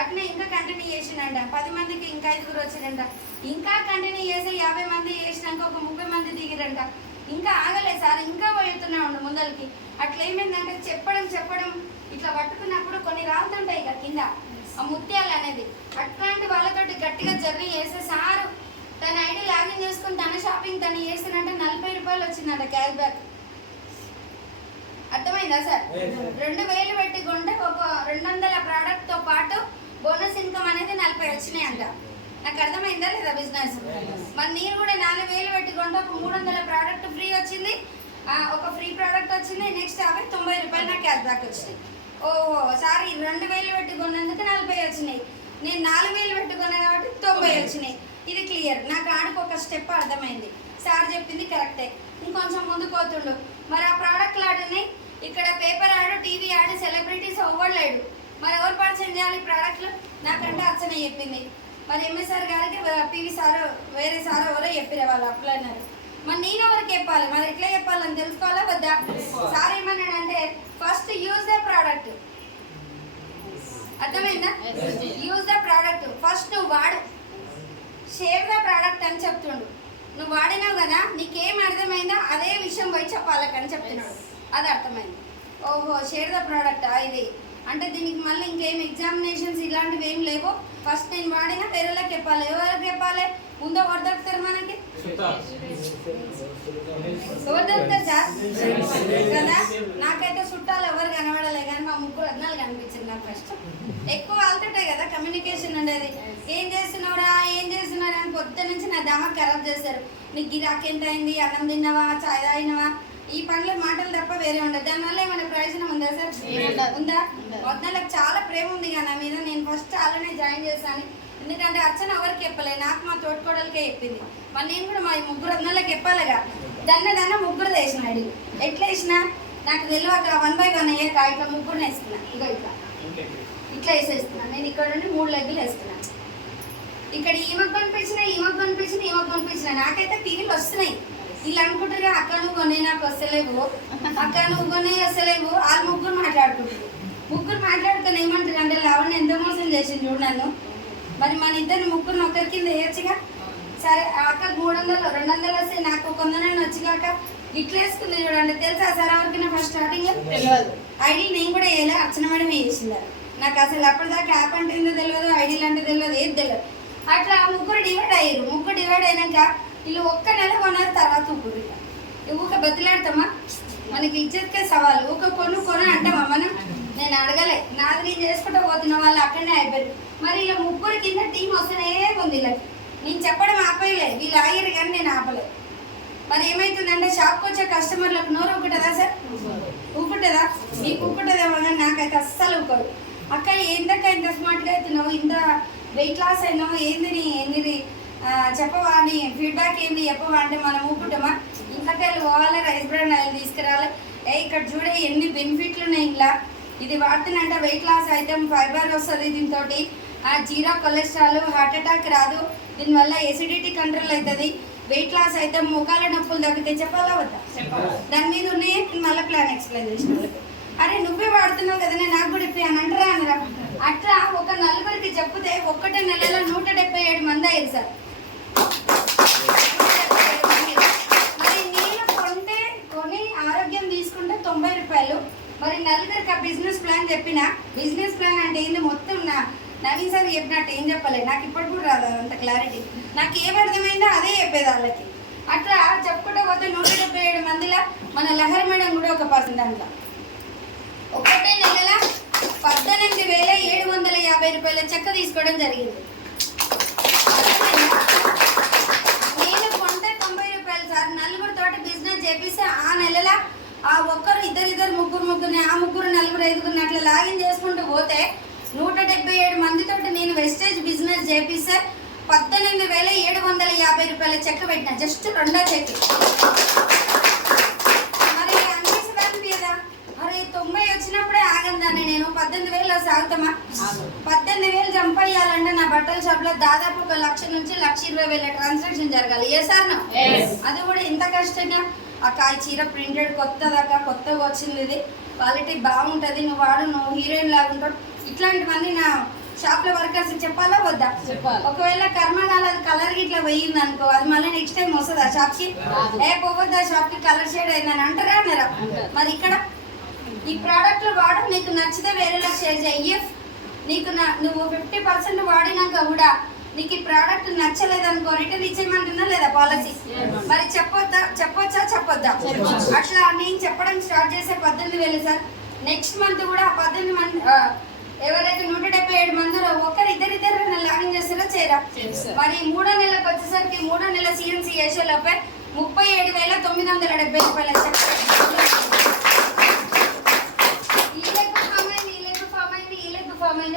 అట్నే ఇంకా కంటిన్యూ చేసిండంట, 10 మందికి ఇంకా 5 వచ్చిరంట. ఇంకా కంటిన్యూ చేసి 50 మంది చేసినాక ఒక 30 మంది దిగిరంట. ఇంకా ఆగలేదు సార్, ఇంకా పోతున్నా ఉండు ముందరికి. అట్లా ఏమైందంటే చెప్పడం ఇట్లా పట్టుకున్నప్పుడు కొన్ని రాలుతుంటాయి ఇక కింద, ఆ ముత్యాలు అనేది. అట్లాంటి వాళ్ళతోటి గట్టిగా జర్నీ చేస్తే సారు తన ఐడి లాగిన్ చేసుకుని తన షాపింగ్ తను చేస్తానంటే 40 రూపాయలు వచ్చిందంట క్యాష్ బ్యాక్. అర్థమైందా సార్? 2000 పెట్టి కొంటే ఒక 200 ప్రోడక్ట్తో పాటు బోనస్ ఇన్కమ్ అనేది 40 వచ్చినాయంట. నాకు అర్థమైందా లేదా బిజినెస్? మరి నేను కూడా 4000 పెట్టి కొంటే ఒక 300 ప్రోడక్ట్ ఫ్రీ వచ్చింది, ఒక ఫ్రీ ప్రోడక్ట్ వచ్చింది. నెక్స్ట్ 90 రూపాయలు నాకు క్యాష్ బ్యాక్ వచ్చింది. ఓహో సార్, 2000 పెట్టి కొన్నందుకు 40 వచ్చినాయి, నేను 4000 పెట్టుకున్నా కాబట్టి 90 వచ్చినాయి. ఇది క్లియర్. నాకు ఆడికి ఒక స్టెప్ అర్థమైంది, సార్ చెప్పింది కరెక్టే. ఇంకొంచెం ముందుకు పోతుండు. మరి ఆ ప్రోడక్ట్లు ఆడున్నాయి, ఇక్కడ paper ad, TV ad, celebrities ఓవర్లేడు. మరి ఎవరు పరిచయం చేయాలి ప్రోడక్ట్లు? నాకంటే అర్చన చెప్పింది. మరి ఎంఎస్ఆర్ గారికి పివి సార్, వేరే సార్ ఎవరో చెప్పారు, వాళ్ళు అప్లైనర్. మరి నేను ఎవరికి చెప్పాలి? మరి ఎట్లా చెప్పాలని తెలుసుకోవాలా వద్దా? సార్ ఏమన్నాడంటే ఫస్ట్ యూజ్ ద ప్రోడక్ట్. అర్థమైందా? Use the product first. నువ్వు వాడు, షేర్ ద ప్రోడక్ట్ అని చెప్తుండు. నువ్వు వాడు కదా, నీకేం అర్థమైందో అదే విషయం పోయి చెప్పాలని చెప్తున్నాడు. అది అర్థమైంది. ఓహో షేర్ ద ప్రోడక్ట్ ఇది అంటే దీనికి మళ్ళీ ఇంకేం ఎగ్జామినేషన్స్ ఇలాంటివి ఏం లేవు. ఫస్ట్ నేను వాడినా వేరేళ్ళకి చెప్పాలి. ఎవరికి చెప్పాలి? ముందు ఎవరు దొరుకుతారు మనకి? ఎవరు దొరుకుతారు సార్ కదా? నాకైతే చుట్టాలు ఎవరు కనబడలే, కానీ మా ముగ్గురు అర్థాలు కనిపించింది. నాకు ఫస్ట్ ఎక్కువ వాళ్ళతోటే కదా కమ్యూనికేషన్ ఉండేది. ఏం చేస్తున్నావురా అని పొద్దు నుంచి నా దామా ఖరాబ్ చేస్తారు. నీకు గిరాకీ ఎంత అయింది, అన్నం తిన్నావా, చాయ్ తాగినవా, ఈ పనులు మాటలు తప్ప వేరే ఉండదు. దానివల్ల ఏమైనా ప్రయోజనం ఉందా సార్? ఉందా? వద్దలకు చాలా ప్రేమ ఉంది కదా నా మీద. నేను ఫస్ట్ అలానే జాయిన్ చేశాను. ఎందుకంటే అచ్చన ఎవరికి చెప్పలే, నాకు మా తోటికోడలకే చెప్పింది. మరి నేను కూడా మా ముగ్గురు అన్నలకు చెప్పాలిగా. దాన్న ముగ్గురు వేసిన ఐడి. ఎట్లా వేసిన నాకు తెలియక 1 by 1 అయ్యాక ఇట్లా ముగ్గురు వేసుకున్నాను. ఇట్లా వేసేస్తున్నాను. నేను ఇక్కడ నుండి 3 లెగ్గులు వేస్తున్నాను. ఇక్కడ ఈమెకు కనిపించిన నాకైతే టీవీలు వస్తున్నాయి. వీళ్ళు అనుకుంటారు అక్క నువ్వు కొనే నాకు వస్తలేవు, అక్క నువ్వు కొనే వస్తలేవు. వాళ్ళు ముగ్గురు మాట్లాడుకుంటారు. ముగ్గురు మాట్లాడుకుని ఏమంటారు అంటే లావణ్య ఎంత మోసం చేసింది చూడు నన్ను. మరి మన ఇద్దరిని ముగ్గురిని ఒకరి కింద వేయచ్చుగా. సరే అక్కకు 300 200 వస్తే నాకు 100 వచ్చిగాక ఇట్లా వేసుకుంది చూడండి. తెలుసా సార్ ఎవరికి? నా ఫస్ట్ స్టార్టింగ్ తెలియదు. ఐడి నేను కూడా వేయలే, అర్చన మేడం వేసింది. నాకు అసలు అప్పటిదాకా యాప్ అంటే ఏందో తెలియదు, ఐడీలు అంటే తెలియదు, ఏది తెలియదు. అట్లా ముగ్గురు డివైడ్ అయ్యారు. ముగ్గురు డివైడ్ అయినాక వీళ్ళు ఒక్క నెల కొన్నారు. తర్వాత ఊక బతిలాడతామా? మనకి ఇజ్జత్కే సవాలు. ఊక కొను అంటామా మనం? నేను అడగలే, నాది నేను చేసుకుంటూ పోతున్న వాళ్ళు అక్కడనే అయిపోయారు. మరి ఇలా ముగ్గురు కింద టీం వస్తేనే ఉంది వీళ్ళకి. నేను చెప్పడం ఆపేయలే, వీళ్ళు ఆగారు కానీ నేను ఆపలే. మరి ఏమవుతుందంటే షాప్కి వచ్చే కస్టమర్లకు నోరు ఊకుంటుందా సార్? ఊకుంటుందా? నీకు ఊకుంటుందేమో కానీ నాకైతే అస్సలు ఊకోదు. అక్క ఏందక్క ఇంత స్మార్ట్గా అవుతున్నావు, ఇంత వెయిట్ లాస్ అయినావు, ఏంది చెప్పవా అని ఫీడ్బ్యాక్ ఏంది చెప్పవా అంటే మనం ఊపుకుంటామా? ఇంతకెళ్ళి పోవాలి, రైస్ బ్రాండ్ ఆయిల్ తీసుకురావాలి. ఇక్కడ చూడే ఎన్ని బెనిఫిట్లు ఉన్నాయి. ఇలా ఇది వాడుతున్నంటే వెయిట్ లాస్ ఐటమ్, ఫైబర్ వస్తుంది దీంతో, జీరో కొలెస్ట్రాల్, హార్ట్ అటాక్ రాదు, దీనివల్ల ఎసిడిటీ కంట్రోల్ అవుతుంది, వెయిట్ లాస్ అయితే ముఖాల నొప్పులు తగ్గితే. చెప్పాలా వద్దా? దాని మీద ఉన్నాయి. మళ్ళీ ప్లాన్ ఎక్స్ప్లెయిన్ చేసిన వాళ్ళకి, అరే నువ్వే వాడుతున్నావు కదా నాకు కూడా ఇప్పి అని అంటారా అనరా? అట్లా ఒక 4 చెప్తే ఒక్కటే నెలలో 177 మంది అయ్యారు సార్. మరి నేను కొని ఆరోగ్యం తీసుకుంటే 90 రూపాయలు. మరి 4 బిజినెస్ ప్లాన్ చెప్పిన. బిజినెస్ ప్లాన్ అంటే ఏంది మొత్తం నవీన్ సార్ చెప్పినట్టు ఏం చెప్పలేదు. నాకు ఇప్పటి కూడా రాదు అంత క్లారిటీ. నాకు ఏం అర్థమైందో అదే చెప్పేది వాళ్ళకి. అట్లా చెప్పుకుంటూ పోతే 177 మందిలో మన లహరి మేడం కూడా ఒక పర్సన్. దాంట్లో ఒకటే నెల 18,750 రూపాయల చెక్క తీసుకోవడం జరిగింది. నేను కొంటే 90 రూపాయలు సార్. 4 తోటి బిజినెస్ చేపిస్తే ఆ నెలలో ఆ ఒక్కరు ఇద్దరు ముగ్గురిని, ఆ ముగ్గురు 4 5 అట్లా లాగిన్ చేసుకుంటూ పోతే 177 మందితోటి నేను వెస్టేజ్ బిజినెస్ చేపిస్తే 18,750 రూపాయల చెక్క పెట్టిన. జస్ట్ 2వ చెక్. మరి అనిపిస్తుంది కదా, అరే 90 వచ్చినప్పుడే ఆగందాన్ని నేను 18,000 సాగుతామా? 18,000 చంపేయాలంటే నా బట్టల షాప్లో దాదాపు 1,00,000 నుంచి 1,20,000 ట్రాన్సాక్షన్ జరగాలి. ఏ సార్? అది కూడా ఇంత కష్టంగా. అక్క ఈ చీర ప్రింటెడ్ కొత్తగా వచ్చింది, ఇది క్వాలిటీ బాగుంటుంది, నువ్వు వాడు, నువ్వు హీరోయిన్ లాగా ఉంటావు. ఇట్లాంటివన్నీ నా షాప్లో వర్కర్స్ చెప్పాలా వద్దా? ఒకవేళ కర్మగాల అది కలర్ ఇట్లా పోయింది అనుకో, అది మళ్ళీ నెక్స్ట్ టైం వస్తుంది ఆ షాప్కి? పోవద్దు, ఆ షాప్కి కలర్ షేడ్ అయిందని అంటారా అన్నారా? మరి ఇక్కడ ఈ ప్రోడక్ట్లు వాడు, నీకు నచ్చితే వేరేలా షేర్ చేయి. నువ్వు 50% వాడినాక కూడా నీకు ఈ ప్రోడక్ట్ నచ్చలేదనుకో రిటర్న్ ఇచ్చేయమంటున్నా లేదా పాలసీ? మరి చెప్పొద్దా? అట్లా నేను చెప్పడం స్టార్ట్ చేసే 18,000 సార్. నెక్స్ట్ మంత్ కూడా 18 మంది ఎవరైతే 177 మందిలో ఇద్దరు లాగిన్ చేస్తారో చేయరా? మరి 3వ నెలకు వచ్చేసరికి 3వ నెల సిఎన్సీ ఏషియాలోపై 37,970 రూపాయల చెక్.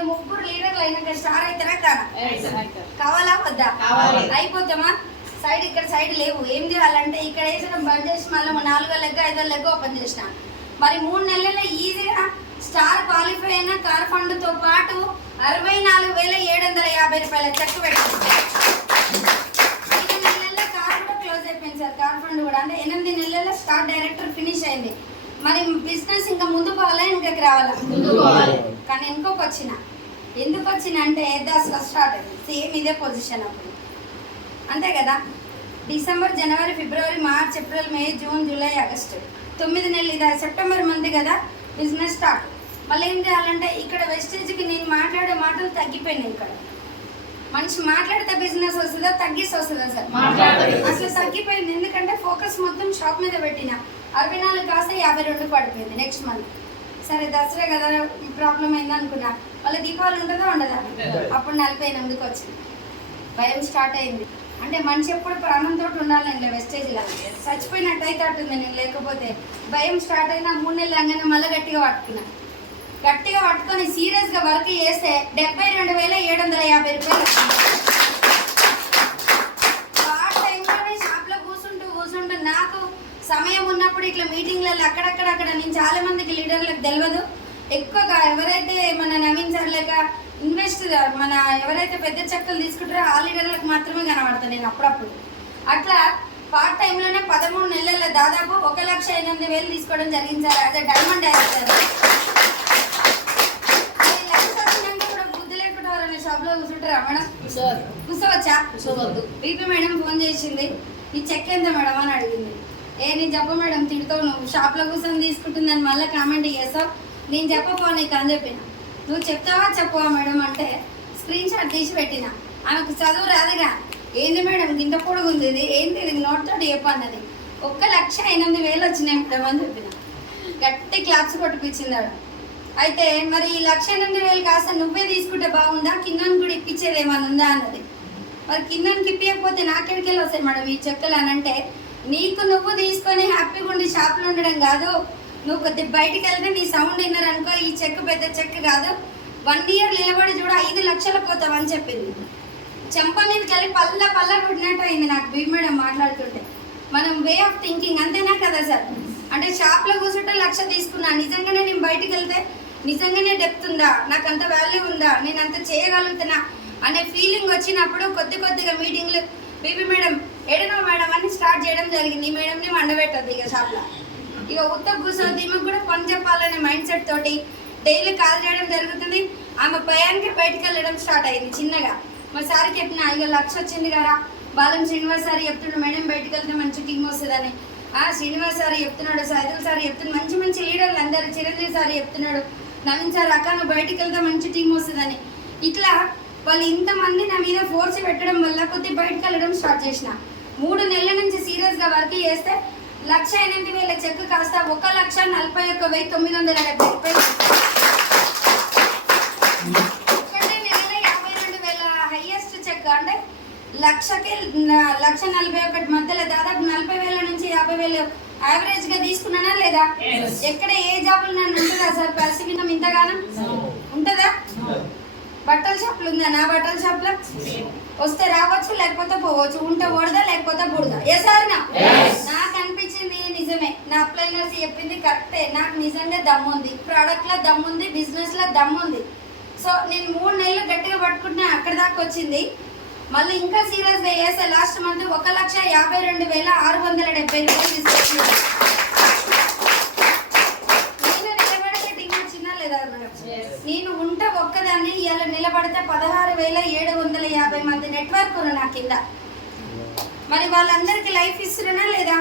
ముగ్గురు లీడర్లు అయినాక స్టార్ అయితేనే కావాలా వద్దా? అయిపోతామా? ఇక్కడ సైడ్ లేవు. ఏం చేయాలంటే ఇక్కడ వేసిన బంద్ చేసి మళ్ళీ 4వ లెగ్ 5వ లెగ్ ఓపెన్ చేసిన. మరి 3 నెలల్లో ఈజీగా స్టార్ క్వాలిఫై అయిన కార్ ఫండ్తో పాటు 64,750 రూపాయల చెక్ పెట్టాను. 5 నెలల్లో కార్ కూడా క్లోజ్ అయిపోయింది సార్. కార్ ఫండ్ కూడా అంటే 8 నెలల్లో స్టార్ డైరెక్టర్ ఫినిష్ అయింది. మరి బిజినెస్ ఇంకా ముందు పోవాలా ఇంకొక రావాలా? కానీ ఇంకొక ఎందుకు వచ్చిన అంటే దసరా స్టార్ట్ అయింది. సేమ్ ఇదే పొజిషన్ అప్పుడు, అంతే కదా? డిసెంబర్, జనవరి, ఫిబ్రవరి, మార్చ్, ఏప్రిల్, మే, జూన్, జూలై, ఆగస్టు 9 నెలలు. ఇది సెప్టెంబర్ మంత్ కదా బిజినెస్ స్టార్ట్. మళ్ళీ ఏం చేయాలంటే ఇక్కడ వెస్టేజ్కి నేను మాట్లాడే మాటలు తగ్గిపోయినాయి. ఇక్కడ మనిషి మాట్లాడితే బిజినెస్ వస్తుందా, తగ్గిసి వస్తుందా సార్? అసలు తగ్గిపోయింది. ఎందుకంటే ఫోకస్ మొత్తం షాప్ మీద పెట్టిన 64 కాస్త 52 పడిపోయింది నెక్స్ట్ మంత్. సరే దసరా కదా ప్రాబ్లం అయింది అనుకున్నా. మళ్ళీ దీపావళి ఉంటుందా ఉండదా, అప్పుడు 48కి వచ్చింది. భయం స్టార్ట్ అయింది. అంటే మనిషి ఎప్పుడు ప్రాణంతో ఉండాలండి వెస్టేజ్లో. చచ్చిపోయినట్టు అయితే అట్టుంది నేను లేకపోతే. భయం స్టార్ట్ అయినా 3 నెలలు అనగానే మళ్ళీ గట్టిగా పట్టుకొని సీరియస్గా వర్క్ చేస్తే 72,750 రూపాయలు. పార్ట్ టైంలోనే షాప్లో కూర్చుంటూ నాకు సమయం ఉన్నప్పుడు ఇట్లా మీటింగ్లలో అక్కడక్కడ నేను చాలా మందికి లీడర్లకు తెలియదు. ఎక్కువగా ఎవరైతే మన నవీన్ సార్ లేక ఇన్వెస్ట్ మన ఎవరైతే పెద్ద చెక్కలు తీసుకుంటారో ఆ లీడర్లకు మాత్రమే కనబడతాను నేను అప్పుడప్పుడు. అట్లా పార్ట్ టైంలోనే 13 నెలల దాదాపు 1,08,000 తీసుకోవడం జరిగింది సార్. అదే డైమండ్ డైరెక్టర్. బుద్ధి లేకుండా ఎవరైనా షాప్లో కూర్చుంటారా మేడం? కూర్చోవచ్చా? బీపీ మేడం ఫోన్ చేసింది, ఈ చెక్ ఎంత మేడం అని అడిగింది. నేను చెప్ప మేడం తిడుతావు, నువ్వు షాప్లో కూర్చొని తీసుకుంటుందని మళ్ళీ కామెంట్ చేస్తావు, నేను చెప్పపో నీకు అని చెప్పిన. నువ్వు చెప్తావా చెప్పవా మేడం అంటే స్క్రీన్ షాట్ తీసి పెట్టిన. ఆమెకు చదువు రాదుగా, ఏంది మేడం గింత పొడుగు ఉంది, ఇది ఏంటి, ఇది నోట్తో చెప్పన్నది. 1,08,000 వచ్చినాయి మేడం అని చెప్పిన. గట్టి క్లాప్స్ కొట్టిపించింది ఆవిడ. అయితే మరి ఈ 1,08,000 కాస్త నువ్వే తీసుకుంటే బాగుందా, కిందని కూడా ఇప్పించేది ఏమన్నా ఉందా అన్నది. మరి కిందనికి ఇప్పించకపోతే నాకెడికెళ్ళి వస్తాయి మేడం ఈ చెక్కలు అని అంటే, నీకు నువ్వు తీసుకొని హ్యాపీగా ఉండి షాప్లో ఉండడం కాదు, నువ్వు కొద్ది బయటికి వెళ్తే నీ సౌండ్ విన్నర్ అనుకో, ఈ చెక్ పెద్ద చెక్ కాదు, 1 ఇయర్ నిలబడి చూడ 5 లక్షలకు పోతావు అని చెప్పింది. చెంప మీదకి వెళ్ళి పల్ల కొట్టినట్టు అయింది నాకు బీ మేడం మాట్లాడుతుంటే. మనం వే ఆఫ్ థింకింగ్ అంతేనా కదా సార్? అంటే షాప్లో కూర్చుంటే 1,00,000 తీసుకున్నా, నిజంగానే నేను బయటికి వెళ్తే నిజంగానే డెప్త్ ఉందా, నాకు అంత వాల్యూ ఉందా, నేను అంత చేయగలుగుతున్నా అనే ఫీలింగ్ వచ్చినప్పుడు కొద్దిగా మీటింగ్లు బీబీ మేడం ఏడనో మేడం అని స్టార్ట్ చేయడం జరిగింది. ఈ మేడంని వండబెట్టద్దు ఇక షాప్లో, ఇక ఉత్త కూర్చోద్ది, ఈమెకు కూడా పని చెప్పాలనే మైండ్ సెట్ తోటి డైలీ కాల్ చేయడం జరుగుతుంది. ఆమె భయానికి బయటికి వెళ్ళడం స్టార్ట్ అయింది చిన్నగా. మా సార్కి చెప్పిన, ఇక 1,00,000 వచ్చింది కదా, బాలం శ్రీనివాస్ సార్ చెప్తున్నాడు మేడం బయటికి వెళ్తే మంచి టీం వస్తుందని. శ్రీనివాస్ సార్ చెప్తున్నాడు, సైదుల్ సార్ చెప్తున్నాడు, మంచి లీడర్లు అందరు, చిరంజీవి సార్ చెప్తున్నాడు, నవీన్ సార్ అక్క నువ్వు బయటికి వెళ్తే మంచి టీం వస్తుందని. ఇట్లా వాళ్ళు ఇంతమంది నా మీద ఫోర్స్ పెట్టడం వల్ల కొద్దిగా బయటకు వెళ్ళడం స్టార్ట్ చేసిన. 3 నెలల నుంచి సీరియస్గా వర్క్ చేస్తే 1,08,000 చెక్ కాస్త 1,41,970 రూపాయలు. ఒకటే నెలలో 52,000 హైయెస్ట్ చెక్. అంటే 1,00,000కి 1,41,000 మధ్యలో దాదాపు 40,000 నుంచి 50,000 యావరేజ్గా తీసుకున్నానా లేదా? ఎక్కడ ఏ జాబులు నన్ను ఉంటుందా సార్ పరిస్థితి ఇంతగానం ఉంటుందా? బట్టల షాప్లు ఉందా? నా బట్టల షాప్లో వస్తే రావచ్చు, లేకపోతే పోవచ్చు, ఉంటే ఓడదా లేకపోతే బుడదా. ఏ సార్ నాకు అనిపించింది నిజమే, నా అప్లైనర్స్ చెప్పింది కరెక్టే, నాకు నిజంగా దమ్ముంది, ప్రోడక్ట్లో దమ్ముంది, బిజినెస్లో దమ్ముంది. సో నేను 3 నెలలు గట్టిగా పట్టుకుంటున్నా, అక్కడ దాకా వచ్చింది. మళ్ళీ ఇంకా సీరియస్గా చేస్తే లాస్ట్ మంత్ 1,52,670 రూపాయలు తీసుకొచ్చింది. నేను నిలబడితే టీం వచ్చిందా లేదా? నేను ఉంటే ఒక్కదాన్ని, ఇలా నిలబడితే 16,750 మంది నెట్వర్క్ నా కింద. మరి వాళ్ళందరికీ లైఫ్ ఇస్తున్నా లేదా?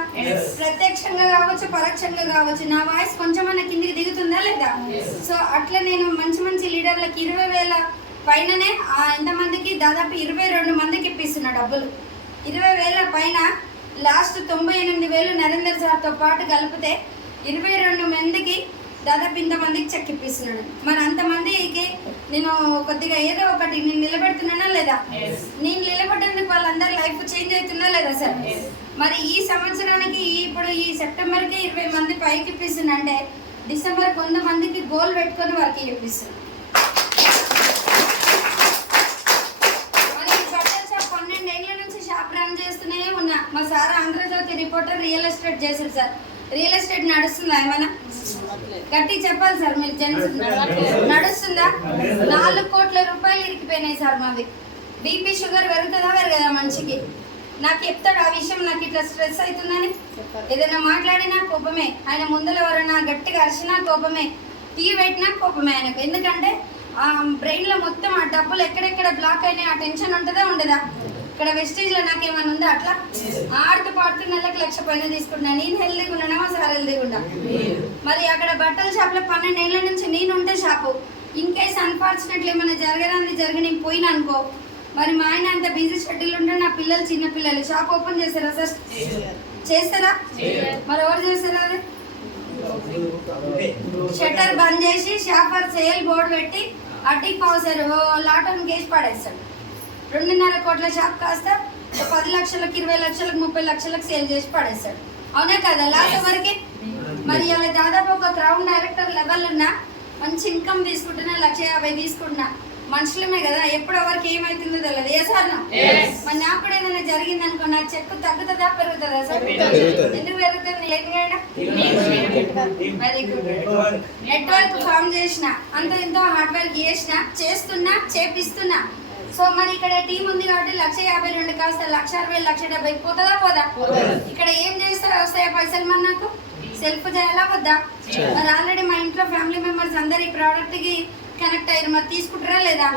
ప్రత్యక్షంగా కావచ్చు, పరోక్షంగా కావచ్చు. నా వాయిస్ కొంచెమన్నా కిందికి దిగుతుందా లేదా? సో అట్లా నేను మంచి లీడర్లకి 20,000 పైననే ఎంతమందికి దాదాపు 22 మందికి ఇప్పిస్తున్నా డబ్బులు. 20,000 పైన లాస్ట్ 98,000 నరేందర్ సార్తో పాటు కలిపితే 22 మందికి దాదాపు ఇంతమందికి చెక్ ఇప్పిస్తున్నాడు. మరి అంతమందికి నేను కొద్దిగా ఏదో ఒకటి నేను నిలబెడుతున్నానా లేదా? నేను నిలబడేందుకు వాళ్ళందరి లైఫ్ చేంజ్ అవుతుందా లేదా సార్? మరి ఈ సంవత్సరానికి ఇప్పుడు ఈ సెప్టెంబర్కి 20 మంది పైకి ఇప్పిస్తున్నా అంటే డిసెంబర్ 100 మందికి గోల్ పెట్టుకొని వర్క్ చేపిస్తున్నాను. మా sir Andhra Jyothi reporter real estate చేశారు సార్. రియల్ ఎస్టేట్ నడుస్తుందా ఏమైనా? గట్టి చెప్పాలి సార్ మీరు. జెంట్స్ నడుస్తుందా? 4 కోట్ల రూపాయలు ఇరికిపోయినాయి సార్ మావి. బీపీ షుగర్ పెరుగుతుందా మనిషికి? నాకు చెప్తాడు ఆ విషయం, నాకు ఇట్లా స్ట్రెస్ అవుతుందని. ఏదైనా మాట్లాడినా కోపమే, ఆయన ముందర ఎవరైనా గట్టిగా అరిచినా కోపమే, టీ పెట్టినా కోపమే ఆయనకు. ఎందుకంటే బ్రెయిన్లో మొత్తం ఆ డబ్బులు ఎక్కడెక్కడ బ్లాక్ అయినాయి, ఆ టెన్షన్ ఉంటుందా ఉండదా? ఇక్కడ వెస్టేజ్ లో నాకేమైనా ఉందా అట్లా? ఆడుతూ పాడుతూ నెలకు 1,00,000 పైన తీసుకుంటున్నా. నేను హెల్దీగా ఉన్నానా, మా సార్ హెల్దీగా ఉన్నా? మరి అక్కడ బట్టల షాప్ లో 12 ఏళ్ల నుంచి నేను ఉంటే షాపు, ఇన్ కేస్ అన్ఫార్చునేట్లీ ఏమైనా జరిగి నేను పోయినా అనుకో, మరి మా ఆయన అంత బిజీ షెడ్యూల్ ఉంటే నా పిల్లలు చిన్న పిల్లలు షాప్ ఓపెన్ చేస్తారా సార్? చేస్తారా? మరి ఎవరు చేస్తారా? అది షట్టర్ బంద్ చేసి షాపర్ సేల్ బోర్డు పెట్టి అడ్డీకి పౌసారు లాటోని కేసి పడేస్తాడు. 2.5 కోట్ల షాప్ కాస్త 10 లక్షలకు 20 లక్షలకు 30 లక్షలకు సేల్ చేసి పడేస్తాడు. అవునా కదా? లాస్ట్ వరకు మరి అలా దాదాపు ఒక క్రౌన్ డైరెక్టర్ లెవెల్ ఉన్నా మంచి ఇన్కమ్ తీసుకుంటున్నా, 1,50,000 తీసుకుంటున్నా. మనుషులమే కదా, ఎప్పుడు ఎవరికి ఏమైతుందో తెలియదు. ఏ సార్ మరి నాకు కూడా ఏదైనా జరిగింది అనుకో, నా చెక్కు తగ్గుతుందా పెరుగుతుందా సార్? ఎందుకు పెరుగుతుంది? Very good. నెట్వర్క్ ఫామ్ చేసిన, అంత ఎంతో హార్డ్ వర్క్ చేస్తున్నా చేపిస్తున్నా. సో మరి ఇక్కడ టీం ఉంది కాబట్టి 1,52 కాస్త 1,60,000 1,70,000 పోతుందా పోదా? ఇక్కడ ఏం చేస్తారో వస్తాయా పైసలు? మరి నాకు సెల్ఫ్ చేయాలా వద్దా? మరి ఆల్రెడీ మా ఇంట్లో ఫ్యామిలీ మెంబర్స్ అందరు ఈ ప్రోడక్ట్ కి కనెక్ట్ అయ్యారు, మరి తీసుకుంటారా లేదా?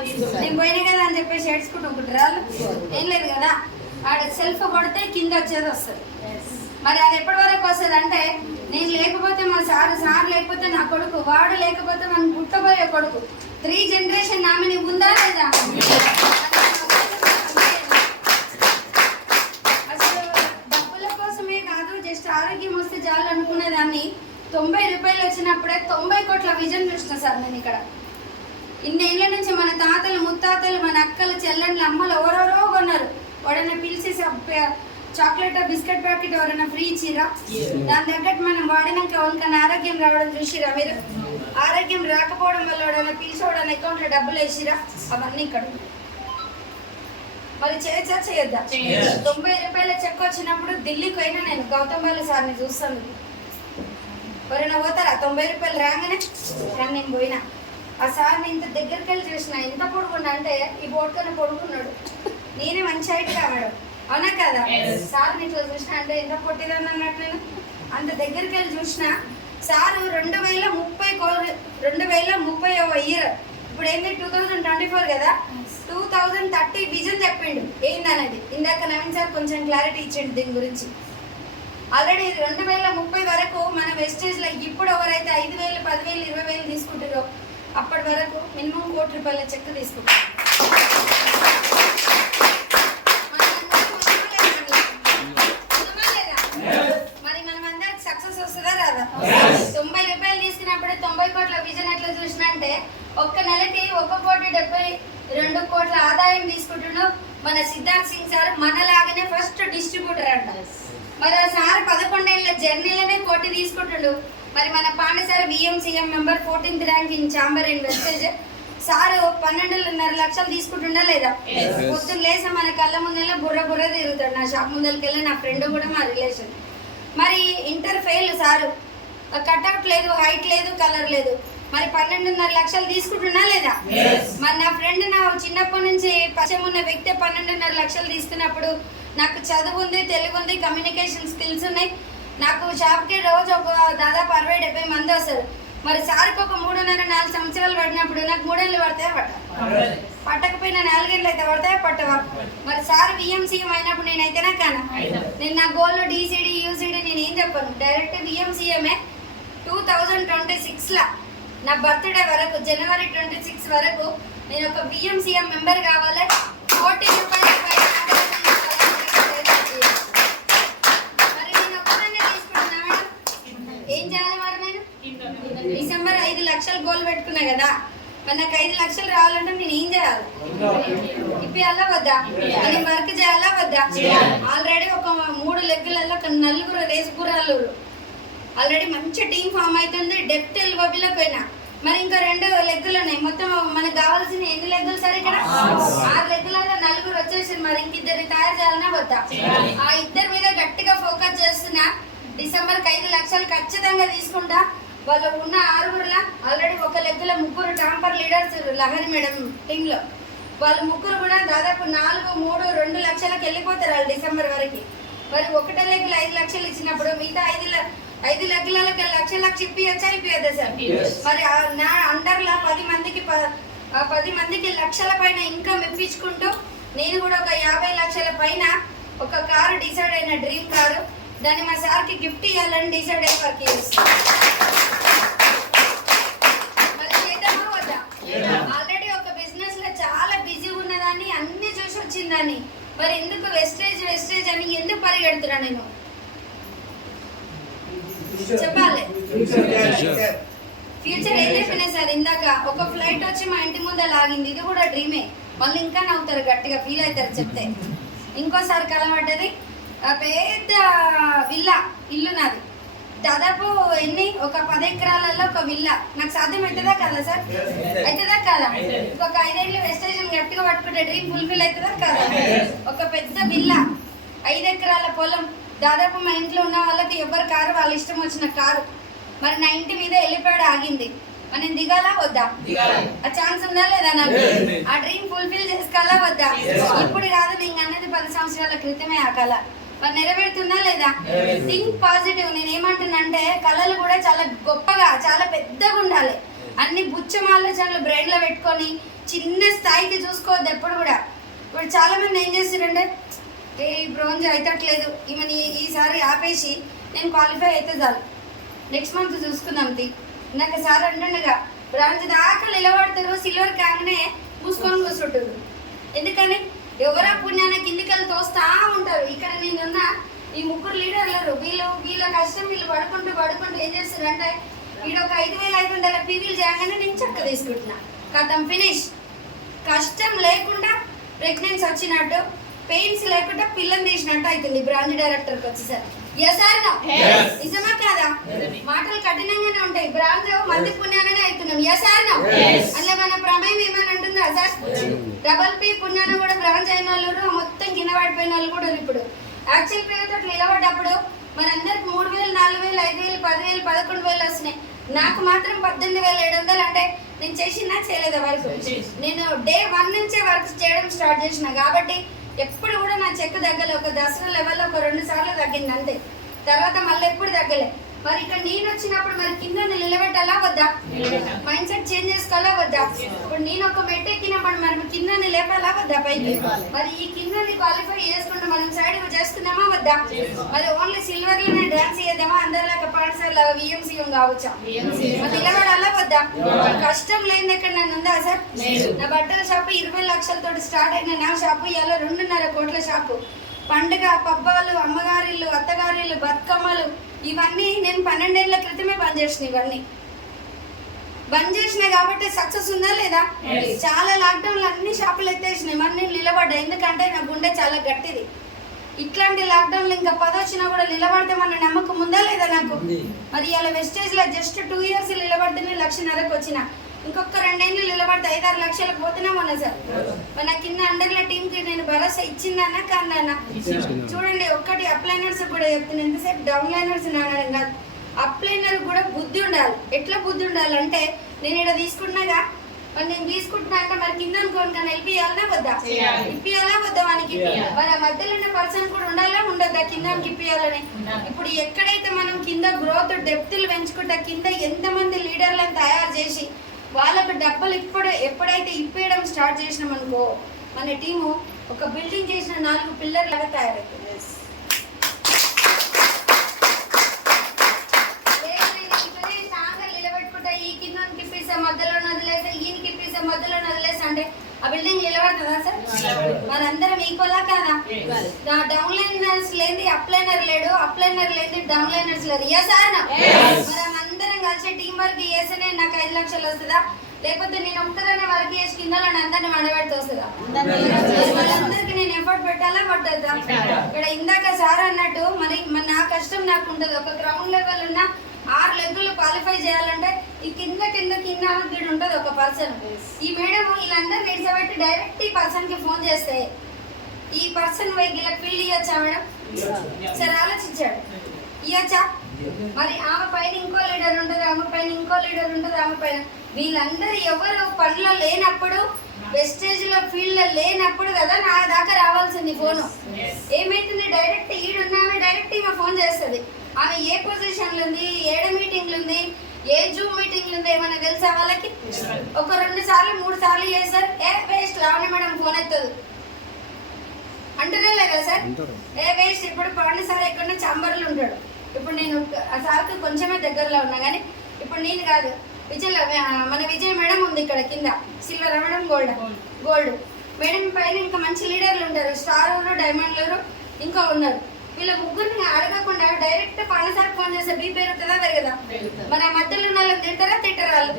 నేను పోయినా కదా అని చెప్పేసి ఏడ్చుకుంటుంటారా? ఏం లేదు కదా, ఆడ సెల్ఫ్ కొడితే కింద వచ్చేది వస్తుంది. మరి అది ఎప్పటి వరకు వస్తుంది అంటే, నేను లేకపోతే మా సార్ లేకపోతే నా కొడుకు, వాడు లేకపోతే మనం పుట్టబోయే కొడుకు, 3 జనరేషన్ నామినీ ఉందా లేదా? అసలు డబ్బుల కోసమే కాదు, జస్ట్ ఆరోగ్యం వస్తే చాలు అనుకునేదాన్ని. 90 రూపాయలు వచ్చినప్పుడే 90 కోట్ల విజన్ చూసిన సార్ నేను ఇక్కడ. ఇన్నేళ్ల నుంచి మన తాతలు ముత్తాతలు మన అక్కలు చెల్లెళ్ళు అమ్మలు ఎవరెవరో కొన్నారు. ఎవరైనా పిలిచి చాక్లెట్ బిస్కెట్ ప్యాకెట్ ఎవరైనా ఫ్రీ ఇచ్చిరా? దాని తగ్గట్టు మనం వాడినాక ఎవరికైనా ఆరోగ్యం రావడం చూసిరా మీరు? ఆరోగ్యం రాకపోవడం వల్ల ఎవడైనా పిలిచి ఎవడైనా అకౌంట్లో డబ్బులు వేసిరా? అవన్నీ ఇక్కడ. మరి చేయొచ్చా చేయొద్దా? 90 రూపాయల చెక్ వచ్చినప్పుడు ఢిల్లీకి పోయినా నేను, గౌతమ్ బాల సార్ని చూస్తాను. ఎవరైనా పోతారా 90 రూపాయలు రాగానే? కానీ నేను పోయినా, ఆ సార్ని ఇంత దగ్గరికి వెళ్ళి చూసిన. ఎంత పొడుగుండా అంటే ఈ బోర్డుతోనే పొడుగున్నాడు, నేనే మంచి హైట్ కావడం. అవునా కదా? సార్ని ఇట్లా చూసిన అంటే ఎంత పొట్టిదని అన్నట్టు నేను అంత దగ్గరికి వెళ్ళి చూసిన. సారు 2030 ఇయర్, ఇప్పుడు ఏంటి 2024 కదా, 2030 విజన్ చెప్పిండు ఏందనేది. ఇందాక నవీన్ సార్ కొంచెం క్లారిటీ ఇచ్చిండు దీని గురించి. ఆల్రెడీ 2030 వరకు మన వెస్టేజ్లో ఇప్పుడు ఎవరైతే 5,000 10,000 20,000 తీసుకుంటారో అప్పటి వరకు మినిమం 1 కోటి రూపాయల చెక్ తీసుకుంటారు. మరి మనం అందరికి సక్సెస్ వస్తుందా రాదా? 90 రూపాయలు తీసుకున్నప్పుడే 90 కోట్ల విజన్ ఎట్లా చూసినా అంటే, ఒక్క నెలకి 1,72 కోట్ల ఆదాయం తీసుకుంటున్నాడు మన సిద్ధార్థ్ సింగ్ సార్. మనలాగానే ఫస్ట్ డిస్ట్రిబ్యూటర్ అంట. మరి ఆ సార్ 11 ఏళ్ల జర్నీలోనే 1 కోటి తీసుకుంటుడు. మరి మన Pandey sir VMCM member 14th rank in chamber and wastage. Sir 12.5 లక్షలు తీసుకుంటుండా లేదా? పొద్దున్న లేసా మన కళ్ళ ముందర బుర్ర తిరుగుతాడు. నా షాప్ ముందరికి వెళ్ళి, నా ఫ్రెండ్ కూడా మా రిలేషన్. మరి ఇంటర్ ఫెయిల్ సారు, కట్అవుట్ లేదు, హైట్ లేదు, కలర్ లేదు. మరి 12.5 లక్షలు తీసుకుంటున్నా లేదా? మరి నా ఫ్రెండ్ నా చిన్నప్పటి నుంచి పరిచయం ఉన్న వ్యక్తి 12.5 లక్షలు తీసుకున్నప్పుడు, నాకు చదువు ఉంది, తెలుగు ఉంది, కమ్యూనికేషన్ స్కిల్స్ ఉన్నాయి. నాకు షాప్కి రోజు ఒక దాదాపు 60-70 మంది వస్తారు. మరి సార్కి ఒక 3.5-4 సంవత్సరాలు పడినప్పుడు నాకు 3 ఏళ్ళు పడతాయా పట్టకపోయినా 4 ఏళ్ళు అయితే పడతాయా పట్టవా? మరి సార్ VMCM అయినప్పుడు నేనైతేనా కానా? నేను నా గోల్లో DCD UCD నేను ఏం చెప్పాను, డైరెక్ట్ VMCMఏ. 2026 నా బర్త్డే వరకు జనవరి 26 వరకు నేను ఒక VMCM మెంబర్ కావాలి. 40 రూపాయలు ఏం చేయాలి? మరి నేను డిసెంబర్ 5 లక్షలు గోల్ పెట్టుకున్నా కదా, మరి నాకు 5 లక్షలు రావాలంటే నేను ఏం చేయాలి? ఇప్పియాలా వద్దా? నేను వర్క్ చేయాలా వద్దా? ఆల్రెడీ ఒక 3 లెగ్గులలో 4 రేసు గుర్రాలు ఆల్రెడీ మంచి టీం ఫామ్ అవుతుంది. డెప్త్ ఎల్బోబీలో పోయినా. మరి ఇంకా 2 లెగ్గులు ఉన్నాయి. మొత్తం మనకు కావాల్సిన ఎన్ని లెగ్గులు సార్? ఇక్కడ 6 లెగ్గులలో 4 వచ్చేసి, మరి ఇంకిద్దరిని తయారు చేయాలన్నా వద్దా? ఆ 2 మీద గట్టిగా ఫోకస్ చేస్తున్నా. డిసెంబర్కి 5 లక్షలు ఖచ్చితంగా తీసుకుంటా. వాళ్ళు ఉన్న 6 ఆల్రెడీ ఒక లెగ్గులో 3 టాంపర్ లీడర్స్ లహరి మేడం టీంలో. వాళ్ళు 3 కూడా దాదాపు 4, 3, 2 లక్షలకు వెళ్ళిపోతారు వాళ్ళు డిసెంబర్ వరకు. మరి 1 లెగ్గులు 5 లక్షలు ఇచ్చినప్పుడు మిగతా 5 లెగ్గులకి 1 లక్ష ఇప్పియచ్చా ఇప్పియద్దా సార్? మరి నా అండర్లో 10 మందికి 10 మందికి లక్షల పైన ఇన్కమ్ ఇప్పించుకుంటూ నేను కూడా ఒక 50 లక్షల పైన ఒక కారు డిసైడ్ అయిన, డ్రీమ్ కారు. దాన్ని మా సార్కి గిఫ్ట్ ఇవ్వాలని డిసైడ్ అయ్యి వర్క్ చేస్తాను. మరి చేద్దామా వద్దా? ఆల్రెడీ ఒక బిజినెస్ లో చాలా బిజీగా ఉన్నదాన్ని, అన్ని చూసి వచ్చిందాన్ని. మరి ఎందుకు వెస్టేజ్ వెస్టేజ్ అని ఎందుకు పరిగెడుతున్నా నేను? చెప్పాలి. ఫ్యూచర్ ఏం చెప్పినా సార్ ఇందాక ఒక ఫ్లైట్ వచ్చి మా ఇంటి ముందు లాగింది, ఇది కూడా డ్రీమే. మళ్ళీ ఇంకా నవ్వుతారు, గట్టిగా ఫీల్ అవుతారు చెప్తే. ఇంకోసారి కలబడ్డది పెద్ద విల్లా, ఇల్లు నాది. దాదాపు ఒక 10 ఎకరాలలో ఒక విల్లా. నాకు సాధ్యం అవుతుందా కదా సార్? అవుతుందా కదా? ఇంకొక 5 ఏళ్ళు వెస్టేషన్ గట్టిగా పట్టుకుంటే డ్రీమ్ ఫుల్ఫిల్ అవుతుందా కదా? ఒక పెద్ద విల్లా, 5 ఎకరాల పొలం. దాదాపు మా ఇంట్లో ఉన్న వాళ్ళకి ఎవరి కారు వాళ్ళ ఇష్టం వచ్చిన కారు. మరి నా ఇంటి మీద వెళ్ళిపోయాడు, ఆగింది. మరి నేను దిగాలా వద్దా? ఆ ఛాన్స్ ఉందా లేదా నాకు? ఆ డ్రీమ్ ఫుల్ఫిల్ చేసుకోవాలా వద్దా? ఇప్పుడు కాదు, నేను అన్నది 10 సంవత్సరాల క్రితమే ఆ కళ. మరి నెరవేరుతుందా లేదా? Think positive. నేను ఏమంటున్నానంటే కళలు కూడా చాలా గొప్పగా, చాలా పెద్దగా ఉండాలి. అన్ని బుచ్చం ఆలోచనలు బ్రెయిన్ లో పెట్టుకొని చిన్న స్థాయికి చూసుకోవద్దు ఎప్పుడు కూడా. ఇప్పుడు చాలా మంది ఏం చేస్తారంటే, ఈ బ్రోంజ్ అయితట్లేదు, ఈమెని ఈసారి ఆపేసి నేను క్వాలిఫై అయితే చాలు, నెక్స్ట్ మంత్ చూసుకుందాం తి. నాకు సార్ అంటుండగా బ్రాంజ్ దాకా నిలబడతారు, సిల్వర్ కాగానే మూసుకొని కూర్చుంటారు. ఎందుకని? ఎవరా పుణ్యాన కిందికెళ్ళి తోస్తా ఉంటారు. ఇక్కడ నేనున్న ఈ 3 లీడర్లు, వీళ్ళ కష్టం వీళ్ళు పడుకుంటూ ఏం చేస్తారు అంటే, వీడు ఒక 5,500 పీవీలు చేయగానే నేను చక్క తీసుకుంటున్నా, కథం ఫినిష్. కష్టం లేకుండా ప్రెగ్నెన్సీ వచ్చినట్టు, పెయిన్స్ లేకుండా పిల్లని తీసినట్టు అవుతుంది బ్రాంచ్ డైరెక్టర్కి వచ్చేసరి. నిజమా కాదా? మాటలు కఠినంగానే ఉంటాయి. బ్రాంచ్ మంది పుణ్యాననే అవుతున్నాం. అట్లా మన ప్రమేయం ఏమని అంటుందా సార్? డబల్ పీ పుణ్యాన కూడా బ్రాంచ్ అయిన వాళ్ళు మొత్తం కింద పడిపోయిన వాళ్ళు కూడా. ఇప్పుడు యాక్చువల్ పేరుతో నిలబడ్డప్పుడు మనందరికి 3,000, 4,000, 5,000, 10,000, 11,000 వస్తున్నాయి. నాకు మాత్రం 18,700. అంటే నేను చేసినా చేయలేదా వర్క్? నేను డే 1 నుంచే వర్క్ చేయడం స్టార్ట్ చేసిన కాబట్టి ఎప్పుడు కూడా నా చెక్ తగ్గలే. ఒక దసరా లెవెల్లో ఒక 2 సార్లు తగ్గింది అంతే. తర్వాత మళ్ళీ ఎప్పుడు తగ్గలే. మరి ఇక్కడ నేను వచ్చినప్పుడు మరి కింద నిలబెట్టాలా వద్దా? మైండ్ సెట్ చేంజ్ చేసుకోవాలా వద్దా? ఇప్పుడు నేను ఒక మెట్ ఎక్కినప్పుడు మరి కింద లేపాలా వద్దా పైకి? మరి ఈ కింద క్వాలిఫై చేసుకుంటూ మనం సైడ్ చేస్తున్నామా వద్దా? మరి ఓన్లీ సిల్వర్ లోనే డాన్స్ చేద్దామా? అందరిలాగా పాఠశాల విఎంసీ కావచ్చా? మరి నిలబడాలా వద్దా? కష్టం లేని ఎక్కడ నన్ను ఉందా సార్? నా బట్టల షాపు 20 లక్షలతో స్టార్ట్ అయిన నా షాపు ఇవాళ 2.5 కోట్ల షాపు. పండుగ పబ్బాలు, అమ్మగారిళ్ళు, అత్తగారిళ్ళు, బతుకమ్మలు ఇవన్నీ నేను 12 ఏళ్ల క్రితమే బంద్ చేసిన. ఇవన్నీ బంద్ చేసినాయి కాబట్టి సక్సెస్ ఉందా లేదా? చాలా లాక్డౌన్లు అన్ని షాపులు ఎత్తేసినాయి. మరి నేను నిలబడ్డా, ఎందుకంటే నా గుండె చాలా గట్టిది. ఇట్లాంటి లాక్డౌన్లు ఇంకా 10 వచ్చినా కూడా నిలబడతామన్న నమ్మకం ఉందా లేదా నాకు? మరి ఇలా వెస్టేజ్ లో జస్ట్ 2 ఇయర్స్ నిలబడితేనే 1,00,000 వచ్చిన. ఇంకొక 2 ఏళ్ళు నిలబడితే 5-6 లక్షలకు పోతున్నామన్నా సార్. మన కింద అండర్ల టీంకి నేను భరోసా ఇచ్చిందన్నా కాదన్నా? చూడండి, ఒక్కటి అప్లైనర్స్ కూడా చెప్తున్నాను, ఎంతసేపు డౌన్ లైనర్స్ నానడం కాదు, అప్లైనర్ కూడా బుద్ధి ఉండాలి. ఎట్లా బుద్ధి ఉండాలంటే, నేను ఇక్కడ తీసుకున్నాగా, మరి నేను తీసుకుంటున్నా అంటే మరి కింద అనుకోని వెళ్ళిపియాలనా వద్దా? ఇప్పియాలా వద్దా వానికి? మరి ఆ మధ్యలో ఉన్న పర్సన్ కూడా ఉండాలా ఉండద్దా కిందకి ఇప్పియాలని? ఇప్పుడు ఎక్కడైతే మనం కింద గ్రోత్ డెప్త్లు పెంచుకుంటా, కింద ఎంతమంది లీడర్లను తయారు చేసి వాళ్ళకు డబ్బులు ఎప్పుడైతే ఇప్పేయడం స్టార్ట్ చేసినాం అనుకో, మన టీము ఒక బిల్డింగ్ చేసిన 4 పిల్లర్ లాగా తయారవుతుంది. నిలబెట్టుకుంటా ఈ కింద ఇప్పిస్తా, మధ్యలో వదిలేసా, ఈయనకి ఇప్పిస్తా, మధ్యలో వదిలేసా అంటే ఆ బిల్డింగ్ నిలబడుతుందా సార్? మనందరం ఈక్వలా కాదా? డౌన్ లైనర్స్ లేని అప్లైనర్ లేడు, అప్లైనర్ లేని డౌన్ లైనర్స్ లేదు. మరి అందరం కలిసి టీం వర్క్ చేస్తేనే నాకు 5 లక్షలు వస్తుందా? లేకపోతే నేను ఒక్కదాన్ని వర్క్ చేసి కింద అందరిని వండబెడితే వస్తుందా? వాళ్ళందరికీ నేను ఎఫర్ట్ పెట్టాలా పట్టద్దా? ఇక్కడ ఇందాక సార్ అన్నట్టు మరి నా కష్టం నాకు ఉంటుంది. ఒక గ్రౌండ్ లెవెల్ ఉన్న 6 లెగ్గులు క్వాలిఫై చేయాలంటే ఈ కింద వీడు ఉంటుంది ఒక పర్సన్. ఈ మేడం వీళ్ళందరూ నిడిచబెట్టి డైరెక్ట్ ఈ పర్సన్ కి ఫోన్ చేస్తే ఈ పర్సన్ వీళ్ళకి ఫీల్డ్ ఇవ్వచ్చా మేడం? సరే ఆలోచించాడు, ఇవ్వచ్చా? మరి ఆమె పైన ఇంకో లీడర్ ఉంటుంది, ఆమె పైన ఇంకో లీడర్ ఉంటుంది, ఆమె పైన వీళ్ళందరూ ఎవరు పనిలో లేనప్పుడు, వెస్టేజ్ లో ఫీల్డ్ లో లేనప్పుడు కదా నా దాకా రావాల్సింది ఫోను. ఏమైతుంది, డైరెక్ట్ ఈడున్నామే డైరెక్ట్ ఈమె ఫోన్ చేస్తుంది. ఆమె ఏ పొజిషన్లు ఉంది, ఏడ మీటింగ్లు ఉంది, ఏ జూమ్ మీటింగ్లు ఉంది ఏమన్నా తెలుసా వాళ్ళకి? ఒక 2 సార్లు 3 సార్లు చేస్తారు, వేస్ట్ లావణ్య మేడం ఫోన్ ఎత్తదు. అంటారే కదా సార్, ఏ వేస్ట్. ఇప్పుడు పవన్ సార్ ఎక్కడన్నా చాంబర్లు ఉంటాడు. ఇప్పుడు నేను ఆ సార్కి కొంచెమే దగ్గరలో ఉన్నా, కానీ ఇప్పుడు నేను కాదు, మన విజయ మేడం ఉంది ఇక్కడ కింద, సిల్వర్ మేడం, గోల్డ్ మేడం పైన ఇంకా మంచి లీడర్లు ఉంటారు, స్టార్, డైమండ్లు ఇంకా ఉన్నారు. వీళ్ళ ముగ్గురిని అడగకుండా డైరెక్ట్ పవన్ ఫోన్ చేస్తే బీ పెరుగుతుందా పెరగదా? మన మధ్యలో ఉన్న వాళ్ళని తిట్టరా వాళ్ళు,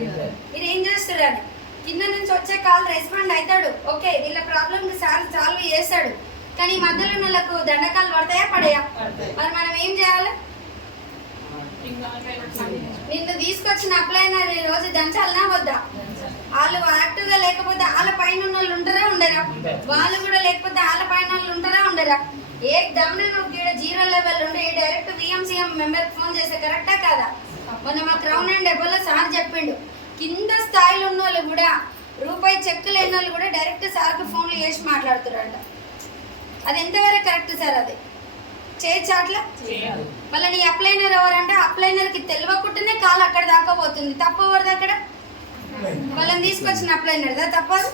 మీరు ఏం చేస్తారని కింద నుంచి వచ్చే కాల్ రెస్పాండ్ అవుతాడు. ఓకే, వీళ్ళ ప్రాబ్లమ్ సార్ సాల్వ్ చేస్తాడు, కానీ మధ్యలో ఉన్న వాళ్ళకు దండకాలు పడతాయా పడయా? మరి మనం ఏం చేయాలి? నిన్ను తీసుకొచ్చిన అప్లైనర్ ఈ రోజు దంచాలనా వద్దా? వాళ్ళు యాక్టివ్ గా లేకపోతే వాళ్ళ పైన ఉన్న వాళ్ళు ఉంటారా ఉండరా? వాళ్ళు కూడా లేకపోతే వాళ్ళ పైన వాళ్ళు ఉంటారా ఉండరా? ఏ దమ్న నువ్వు జీరో లెవెల్ ఉండి డైరెక్ట్ విఎంసీఎం మెంబర్ ఫోన్ చేస్తే కరెక్టా కాదా? మొన్న మా క్రౌన్ అండ్ డెబోలో సార్ చెప్పిండు, కింద స్థాయిలో ఉన్న వాళ్ళు కూడా రూపాయి చెక్ లేని వాళ్ళు కూడా డైరెక్ట్ సార్కి ఫోన్లు చేసి మాట్లాడుతున్నారంట. అది ఎంతవరకు కరెక్ట్ సార్? అది చేయొచ్చు అట్లా? మళ్ళీ నీ అప్లైనర్ ఎవరంటే అప్లైనర్కి తెలియకుండానే కాల్ అక్కడ దాకా పోతుంది, తప్పు ఎవరిది అక్కడ? వాళ్ళని తీసుకొచ్చిన అప్లైనర్ దా తప్పదు?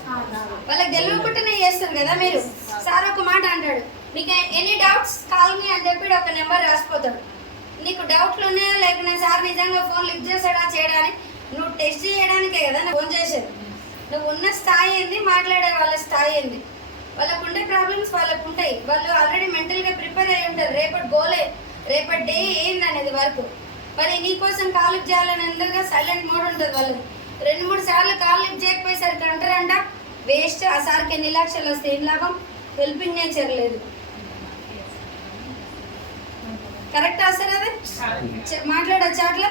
వాళ్ళకి తెలియకుండానే చేస్తారు కదా మీరు. సార్ ఒక మాట అంటాడు, నీకు ఎనీ డౌట్స్ కాల్ మీ అని చెప్పి ఒక నెంబర్ రాసిపోతాడు. నీకు డౌట్లు ఉన్నాయా లేకపోతే సార్ నిజంగా ఫోన్ లిఫ్ట్ చేశాడా చేయడా అని నువ్వు టెస్ట్ చేయడానికే కదా నువ్వు ఫోన్ చేసేది. నువ్వు ఉన్న స్థాయి ఏంది, మాట్లాడే వాళ్ళ స్థాయి ఏంది, వాళ్ళకు ఉండే ప్రాబ్లమ్స్ వాళ్ళకు ఉంటాయి. వాళ్ళు ఆల్రెడీ మెంటల్గా ప్రిపేర్ అయ్యి ఉంటారు, రేపటి గోలే, రేపటి డే ఏంది అనేది వరకు. మరి నీకోసం కాల్ లిఫ్ట్ చేయాలని అందరిగా సైలెంట్ మోడ్ ఉంటుంది వాళ్ళకి. 2-3 సార్లు కాల్ లిఫ్ట్ చేయకపోయేసరికి అంటారంట వేస్ట్, ఆ సార్కి ఎన్ని లక్షలు వస్తే ఏం లాభం, హెల్పింగ్ నేచర్ లేదు. Correct sir? అది మాట్లాడచ్చు అట్లా?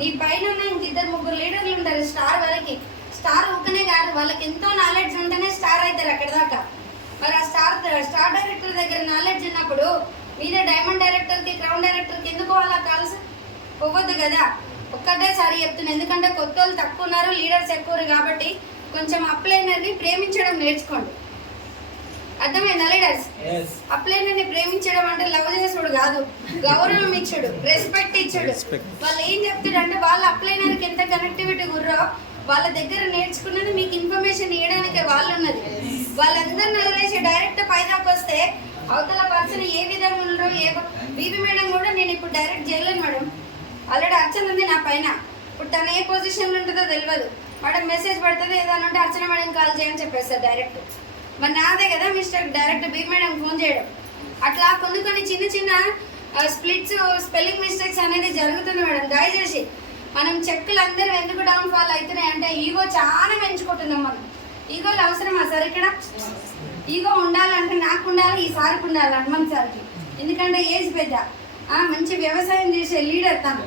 నీ పైన ఉన్న ఇంక 2-3 లీడర్లు ఉంటారు స్టార్ వరకు. స్టార్ ఊకనే కాదు, వాళ్ళకి ఎంతో నాలెడ్జ్ ఉంటేనే స్టార్ అవుతారు అక్కడ దాకా. మరి ఆ స్టార్ డైరెక్టర్ దగ్గర నాలెడ్జ్ ఉన్నప్పుడు మీరే డైమండ్ డైరెక్టర్కి, క్రౌన్ డైరెక్టర్కి ఎందుకు వాళ్ళ కాల్స్ పోవద్దు కదా? ఒక్కటేసారి చెప్తున్నా, ఎందుకంటే కొత్త వాళ్ళు తక్కువ ఉన్నారు, లీడర్స్ ఎక్కువ కాబట్టి కొంచెం అప్లైనర్ని ప్రేమించడం నేర్చుకోండి. అర్థమైందా లీడర్స్? అప్లైనర్ని ప్రేమించడం అంటే లవ్ చేసుడు కాదు, గౌరవం ఇచ్చుడు, రెస్పెక్ట్ ఇచ్చుడు. వాళ్ళు ఏం చెప్తాడు అంటే వాళ్ళ అప్లైనర్కి ఎంత కనెక్టివిటీ గుర్రో వాళ్ళ దగ్గర నేర్చుకున్నది మీకు ఇన్ఫర్మేషన్ ఇవ్వడానికి వాళ్ళు ఉన్నది. వాళ్ళందరిని వదిలేసి డైరెక్ట్ పైదాకి వస్తే అవతల పర్సన్ ఏ విధంగా ఉన్నారో బీబీ మేడం కూడా నేను ఇప్పుడు డైరెక్ట్ చేయలేను మేడం, ఆల్రెడీ అర్చన ఉంది నా పైన. ఇప్పుడు తను ఏ పొజిషన్లో ఉంటుందో తెలియదు మేడం, మెసేజ్ పడుతుంది ఏదైనా ఉంటే అర్చన మేడం కాల్ చేయని చెప్పేస్తారు డైరెక్ట్. మరి నాదే కదా మిస్టేక్ డైరెక్ట్ బీబీ మేడం ఫోన్ చేయడం. అట్లా కొన్ని చిన్న స్ప్లిట్స్, స్పెల్లింగ్ మిస్టేక్స్ అనేది జరుగుతుంది మేడం. దయచేసి మనం చెక్కులు అందరూ ఎందుకు డౌన్ ఫాల్ అవుతున్నాయి అంటే ఈగో చాలా పెంచుకుంటున్నాం మనం. ఈగోలు అవసరమా సార్? ఇక్కడ ఈగో ఉండాలంటే నాకు ఉండాలి, ఈ సార్కి ఉండాలి, హనుమంత్ సార్కి. ఎందుకంటే ఏజ్ పెద్ద, మంచి వ్యవసాయం చేసే లీడర్ తను,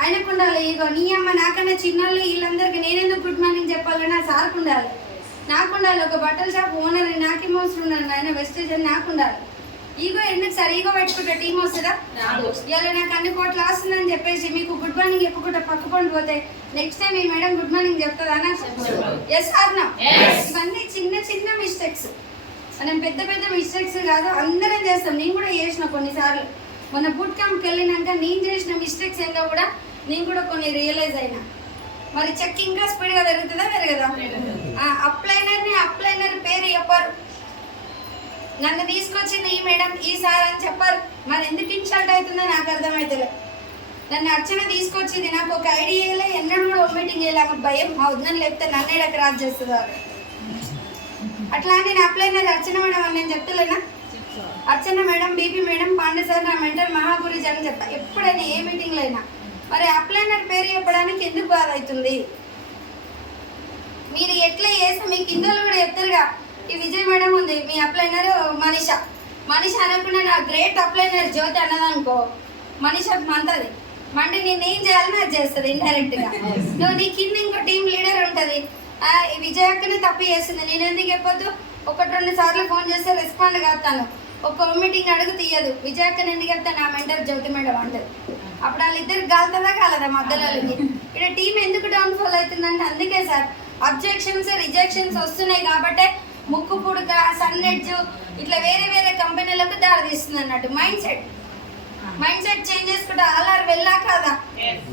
ఆయనకు ఉండాలి ఈగో. నీ అమ్మ నాకన్నా చిన్నోళ్ళు వీళ్ళందరికీ నేనెందుకు గుడ్ మార్నింగ్ చెప్పాలని ఆ సార్కు ఉండాలి, నాకు ఉండాలి. ఒక బట్టల షాప్ ఓనర్ నాకేం అవసరం ఉండాలి, ఆయన వెస్టేజ్ అని నాకు ఉండాలి. ఈగో ఎందుకు సార్? ఈగో పెట్టుకుంటే టీం వస్తుందా? ఇవాళ నాకు అన్ని కోట్లు వస్తుందని చెప్పేసి మీకు గుడ్ మార్నింగ్ చెప్పుకుంటే పక్క పండు పోతే నెక్స్ట్ టైం ఈ మేడం గుడ్ మార్నింగ్ చెప్తుందా? Yes or no? ఇవన్నీ చిన్న మిస్టేక్స్, మనం పెద్ద మిస్టేక్స్ కాదు, అందరం చేస్తాం. నేను కూడా చేసిన కొన్నిసార్లు. మన బూట్ క్యాంప్కి వెళ్ళినాక నేను చేసిన మిస్టేక్స్ ఏందో కూడా నేను కూడా కొన్ని రియలైజ్ అయినా. మరి చెక్ ఇంకా స్పీడ్గా పెరుగుతుందా పెరగదా? అప్లైనర్ పేరు చెప్పారు, నన్ను తీసుకొచ్చింది ఈ మేడం, ఈ సార్ అని చెప్పారు. మరి ఎందుకు ఇన్సల్ట్ అవుతుందో నాకు అర్థమవుతుంది. నన్ను అర్చన తీసుకొచ్చింది, నాకు ఒక ఐడియా వేయలే, ఎన్నడూ కూడా మీటింగ్ వేయాలి, ఆమెకు భయం, మా వద్దని లేకపోతే నన్ను ఇక్కడ క్రాస్ చేస్తుందా. అట్లా నేను అప్లైనర్ అర్చన మేడం అని నేను చెప్తలేనా? Archana madam, BP madam, Pandey sir నా మెంటర్ మహాగురుజీ అని చెప్పా ఎప్పుడైనా ఏ మీటింగ్లో అయినా. మరి అప్లైనర్ పేరు చెప్పడానికి ఎందుకు బాధ అవుతుంది? మీరు ఎట్లా చేస్తే మీ కిందలు కూడా చెప్తారుగా, ఈ విజయ్ మేడం ఉంది, మీ అప్లైనర్ మనిష అనకుండా నా గ్రేట్ అప్లైనర్ జ్యోతి అన్నదనుకో, మనిష మంతది మండి నేను ఏం చేయాలని అది చేస్తుంది ఇండైరెక్ట్గా. నువ్వు నీ కింద ఇంకో టీం లీడర్ ఉంటుంది, ఈ విజయ్ అక్కనే తప్పు చేస్తుంది, నేను ఎందుకు చెప్పొద్దు? 1-2 సార్లు ఫోన్ చేస్తే రెస్పాండ్ కాస్తాను, ఒక్క మీటింగ్ అడుగు తీయదు, విజయ్ అక్కని ఎందుకు చెప్తాను నా మెంటర్ జ్యోతి మేడం అంటది. అప్పుడు వాళ్ళిద్దరు గాలుతుందా కాలదా మధ్యలో? ఇక్కడ టీం ఎందుకు డౌన్ ఫాల్ అవుతుందంటే అందుకే సార్, అబ్జెక్షన్స్ రిజెక్షన్స్ వస్తున్నాయి కాబట్టే ముక్కు పుడక, సన్నెడ్జ్ ఇట్లా వేరే కంపెనీలకు దారి తీస్తుంది అన్నట్టు. మైండ్ సెట్ చేంజ్ చేసుకుంటే ఆల్ఆర్ వెళ్ళా కాదా?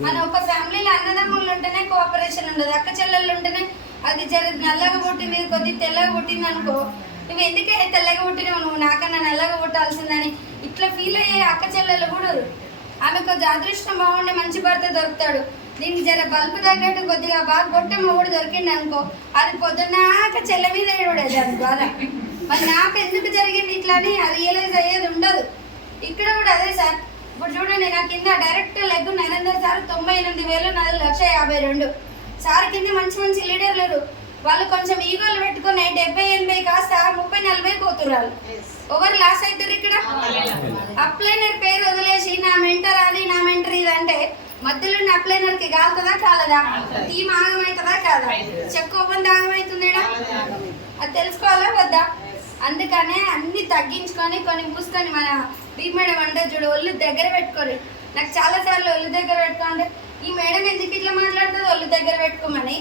మన ఒక ఫ్యామిలీలో అన్నదమ్ములు ఉంటేనే కోఆపరేషన్ ఉండదు, అక్క చెల్లెళ్ళు ఉంటేనే అది నల్లగా పుట్టింది కొద్ది తెల్లగా పుట్టింది అనుకో నువ్వు ఎందుకే తెల్లగా పుట్టినావు, నువ్వు నాకన్నా నల్లగా పుట్టాల్సిందని ఇట్లా ఫీల్ అయ్యే అక్క చెల్లెలు కూడా. ఆమె కొంచెం అదృష్టం బాగుండి మంచి భర్త దొరుకుతాడు, దీనికి జర బల్బు తగ్గట్టు కొద్దిగా బాగా కొట్టే మొగుడు దొరికింది అనుకో, అది పొద్దున్నాక చెల్ల మీద ఏడవడేది అది బాధ. మరి నాకు ఎందుకు జరిగింది ఇట్లా అని రియలైజ్ అయ్యేది ఉండదు. ఇక్కడ కూడా అదే సార్. ఇప్పుడు చూడండి, నా కింద డైరెక్ట్ లెగ్ నరేందర్ సార్ 98,000, నాది 1,52,000. సార్ కింద మంచి మంచి లీడర్ లేరు, వాళ్ళు కొంచెం ఈగోలు పెట్టుకుని 70-80 కాస్త 30-40 పోతున్నారు. ఎవరు లాస్ అవుతారు ఇక్కడ? అప్లైనర్ పేరు వదిలేసి నా మెంటర్ అది నా మెంటర్ ఇది అంటే మధ్యలో అప్లైనర్ కి కాలుతుందా కాలదా? టీమ్ ఆగమవుతుందా కాదా? చెక్ ఓపెన్ ఆగమవుతుందేడా? అది తెలుసుకోవాలా వద్దా? అందుకనే అన్ని తగ్గించుకొని కొన్ని మూసుకొని మన బీ మేడం అంటే చూడు, ఒళ్ళు దగ్గర పెట్టుకోరు. నాకు చాలా సార్లు ఒళ్ళు దగ్గర పెట్టుకోండి, ఈ మేడం ఎందుకు ఇట్లా మాట్లాడుతుంది ఒళ్ళు దగ్గర పెట్టుకోమని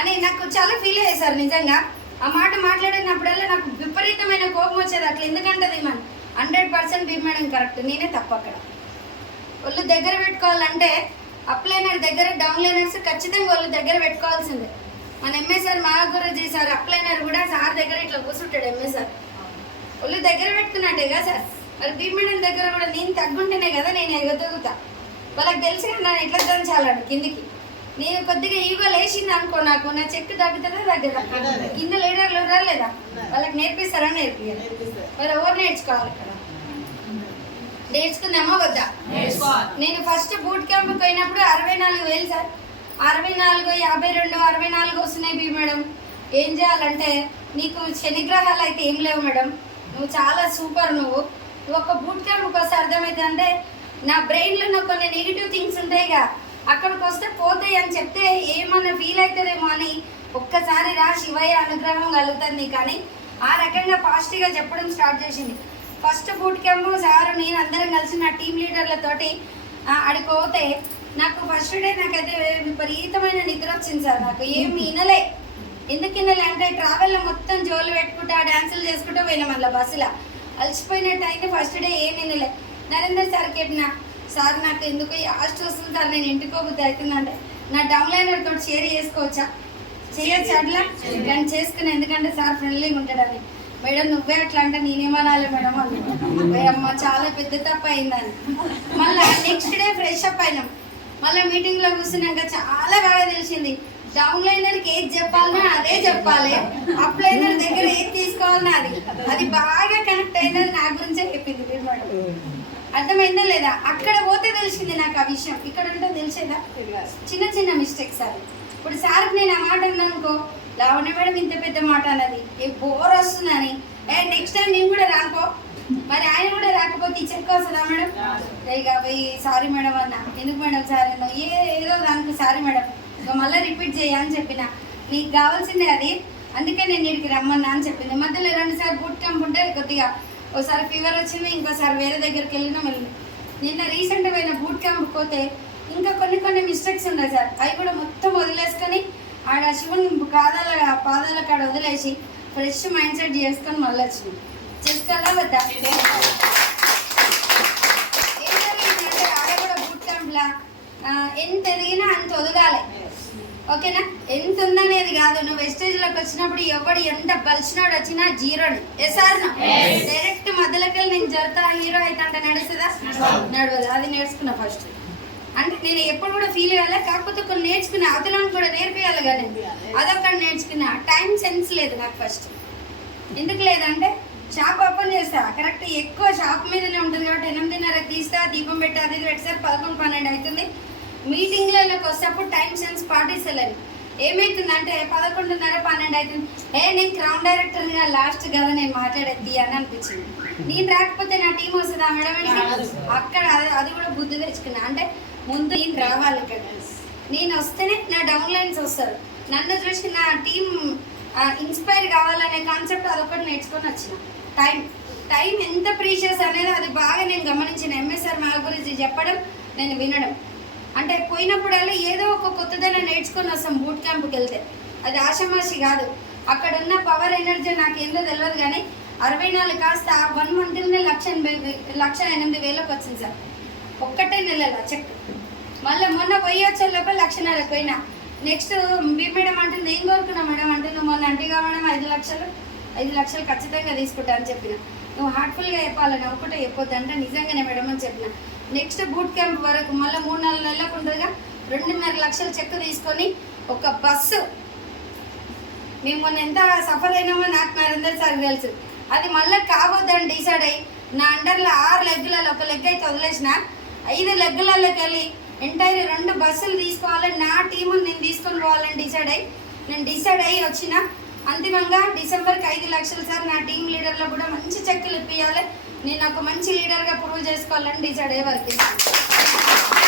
అని నాకు చాలా ఫీల్ అయ్యాయి సార్. నిజంగా ఆ మాట మాట్లాడినప్పుడల్లా నాకు విపరీతమైన కోపం వచ్చేది. అట్లా ఎందుకంటది మన 100% బీ మేడం కరెక్ట్, నేనే తప్పు. అక్కడ ఒళ్ళు దగ్గర పెట్టుకోవాలంటే అప్లైనర్ దగ్గర డౌన్ లైనర్స్ ఖచ్చితంగా ఒళ్ళు దగ్గర పెట్టుకోవాల్సిందే. మన ఎంఎస్ఆర్ మహాగురుజీ సార్ అప్లైనర్ కూడా సార్ దగ్గర ఇట్లా కూర్చుంటాడు. ఎంఎస్ఆర్ ఒళ్ళు దగ్గర పెట్టుకున్నట్టేగా సార్. మరి బీ మేడం దగ్గర కూడా నేను తగ్గుంటేనే కదా నేను ఎగతగుతా. వాళ్ళకి తెలిసి నన్ను ఎట్లా దంచాలని కిందికి. నేను కొద్దిగా ఈగో లేచింది అనుకో, నాకు నా చెక్ తగ్గుతుందా తగ్గదా? కింద లీడర్లు లేదా? వాళ్ళకి నేర్పిస్తారా? నేర్పియాలి. మరి ఎవరు నేర్చుకోవాలి? నేర్చుకుందామా వద్దా? నేను ఫస్ట్ బూట్ క్యాంప్ పోయినప్పుడు 64,000 సార్. 64, 52, 64 వస్తున్నాయి బీ మేడం. ఏం చేయాలంటే నీకు శనిగ్రహాలు అయితే ఏం లేవు మేడం, నువ్వు చాలా సూపర్. నువ్వు ఒక బూట్ క్యాంప్కి వస్తే అర్థమవుతుంది అంటే నా బ్రెయిన్లో నాకు కొన్ని నెగిటివ్ థింగ్స్ ఉంటాయిగా, అక్కడికి వస్తే పోతాయి అని చెప్తే ఏమన్నా ఫీల్ అవుతుందేమో అని ఒక్కసారి రా శివయ్య అనుగ్రహం కలుగుతుంది. కానీ ఆ రకంగా పాజిటివ్గా చెప్పడం స్టార్ట్ చేసింది. ఫస్ట్ బూట్ క్యాంప్ సార్ నేను అందరం కలిసి నా టీం లీడర్లతోటి అడిగి పోతే నాకు ఫస్ట్ డే నాకైతే విపరీతమైన నిద్ర వచ్చింది సార్. నాకు ఏం వినలే. ఎందుకు వినలే అంటే ట్రావెల్లో మొత్తం జోలు పెట్టుకుంటా డ్యాన్సులు చేసుకుంటూ పోయినా. మళ్ళీ బస్సులో అలసిపోయినట్టు అయితే ఫస్ట్ డే ఏం వినలే. నరేందర్ సార్ చెప్పిన, సార్ నాకు ఎందుకు యాస్ట్ వస్తుంది సార్, నేను ఇంటికి పోబుద్ది అవుతుందంటే నా డౌన్ లైనర్ తోటి షేర్ చేసుకోవచ్చా? చేయొచ్చు అట్లా కానీ చేసుకుని, ఎందుకంటే సార్ ఫ్రెండ్లీగా ఉంటాడని. మేడం నువ్వే అట్లా అంటే నేనేమనాలి మేడం అన్న. అమ్మ చాలా పెద్ద తప్పు అయిందని. మళ్ళీ నెక్స్ట్ డే ఫ్రెష్ అప్ అయినాం. మళ్ళీ మీటింగ్లో కూర్చున్నాక చాలా బాగా తెలిసింది, డౌన్ లైనర్కి ఏది చెప్పాలన్నా అదే చెప్పాలి, అప్ లైనర్ దగ్గర ఏది తీసుకోవాలన్నా అది బాగా కనెక్ట్ అయినది నా గురించే చెప్పింది మేడం. అర్థమైందా లేదా? అక్కడ పోతే తెలిసింది నాకు ఆ విషయం, ఇక్కడ ఉంటే తెలిసేదా? చిన్న చిన్న మిస్టేక్స్ అది. ఇప్పుడు సార్కి నేను ఆ మాట అన్నానుకో, లావణ్య మేడం ఇంత పెద్ద మాట అన్నది, బోర్ వస్తుందని, నెక్స్ట్ టైం నేను కూడా రాకో. మరి ఆయన కూడా రాకపోతే ఈ చెక్ వస్తుందా మేడం? ఇక సారీ మేడం అన్న. ఎందుకు మేడం సారీ అన్నావు? ఏదో దానికి సారీ మేడం, ఇక మళ్ళీ రిపీట్ చేయని చెప్పిన. నీకు కావాల్సిందే అది, అందుకే నేను ఇక్కడికి రమ్మన్నా అని చెప్పింది. మధ్యలో 2 సార్లు బూట్ క్యాంప్ ఉంటే కొద్దిగా ఒకసారి ఫీవర్ వచ్చింది, ఇంకోసారి వేరే దగ్గరికి వెళ్ళినా వెళ్ళింది. నిన్న రీసెంట్గా పోయిన బూట్ క్యాంప్ పోతే ఇంకా కొన్ని మిస్టేక్స్ ఉన్నాయి సార్. అవి కూడా మొత్తం వదిలేసుకొని ఆడ శివుని పాదాల కాడ వదిలేసి ఫ్రెష్ మైండ్ సెట్ చేసుకొని మళ్ళీ వచ్చింది. చేసుకోవాలా వద్దా? ఏం జరిగిందంటే ఆడ కూడా బూట్ క్యాంప్లా ఎంత ఎదిగినా అంత ఒదగాలి. ఓకేనా? ఎంత ఉందనేది కాదు. నువ్వు వెస్టేజ్లోకి వచ్చినప్పుడు ఎవడు ఎంత బలిచినాడు వచ్చినా జీరోని. ఎస్ఆర్ డైరెక్ట్ మధ్యలోకి నేను జరుగుతా హీరో అయితే అంటే నడుస్తుందా? నడవదు. అది నేర్చుకున్నా ఫస్ట్. అంటే నేను ఎప్పుడు కూడా ఫీల్ అవ్వాలి, కాకపోతే కొన్ని నేర్చుకున్నా, అవతలను కూడా నేర్పియాలి కానీ అదొక్కటి నేర్చుకున్నా. టైం సెన్స్ లేదు నాకు ఫస్ట్. ఎందుకు లేదంటే షాప్ ఓపెన్ చేస్తా కరెక్ట్, ఎక్కువ షాప్ మీదనే ఉంటుంది కాబట్టి 8:30 తీస్తా, దీపం పెట్టి అది పెట్టేసరికి 11-12 అవుతుంది. మీటింగ్లలోకి వస్తేప్పుడు టైం సెన్స్ పాటిస్తలేను. ఏమవుతుందంటే 11:30-12 అవుతుంది. నేను క్రౌన్ డైరెక్టర్గా లాస్ట్ కదా నేను మాట్లాడేది అని అనిపించింది. నేను రాకపోతే నా టీం వస్తుందా మేడం? అక్కడ అది కూడా బుద్ధి తెచ్చుకున్నా. అంటే ముందు నేను రావాలి, ఇక్కడ నేను వస్తేనే నా డౌన్ లైన్స్ వస్తారు. నన్ను చూసి నా టీం ఇన్స్పైర్ కావాలనే కాన్సెప్ట్ అదొకటి నేర్చుకొని వచ్చిన. టైం ఎంత ప్రీషియస్ అనేది అది బాగా నేను గమనించిన. ఎంఎస్ఆర్ మా గురించి చెప్పడం, నేను వినడం. అంటే పోయినప్పుడల్లా ఏదో ఒక కొత్తదనం నేర్చుకొని వస్తాం బూట్ క్యాంప్కి వెళ్తే. అది ఆషామాషి కాదు. అక్కడ ఉన్న పవర్ ఎనర్జీ నాకేందో తెలియదు కానీ 64 కాస్త 1 మంత్లోనే 1,08,000 వచ్చింది సార్. ఒక్కటే నెలల చెక్. మళ్ళీ మొన్న పోయి వచ్చే లోపల 1,00,000 పోయినా. నెక్స్ట్ బీ మేడం అంటే నేను కోరుకున్నా మేడం అంటే నువ్వు మొన్న అంటే మేడం 5 లక్షలు 5 లక్షలు ఖచ్చితంగా తీసుకుంటా అని చెప్పిన. నువ్వు హార్ట్ఫుల్గా చెప్పాలని ఒకటే చెప్పొద్దు అంటే నిజంగానే మేడం అని చెప్పిన. నెక్స్ట్ బూట్ క్యాంప్ వరకు మళ్ళీ 3-4 నెలలకు ఉంటుందిగా 2.5 లక్షలు చెక్ తీసుకొని ఒక బస్సు, మేము మొన్న ఎంత సఫర్ అయినామో నాకు నరేందర్ సార్ తెలుసు. అది మళ్ళీ కావద్దని డిసైడ్ అయ్యి నా అండర్లో 6 లెగ్గులలో ఒక లెగ్ అయితే వదిలేసిన, 5 లెగ్గులలోకి వెళ్ళి ఎంటైర్ 2 బస్సులు తీసుకోవాలని నా టీము నేను తీసుకొని పోవాలని డిసైడ్ అయ్యి వచ్చిన. అంతిమంగా డిసెంబర్కి 5 లక్షలు సార్ నా టీం లీడర్లో కూడా మంచి చెక్కులు ఇప్పించాలి, నేను ఒక మంచి లీడర్గా ప్రూవ్ చేసుకోవాలని డిసైడ్ అయ్యే వరకు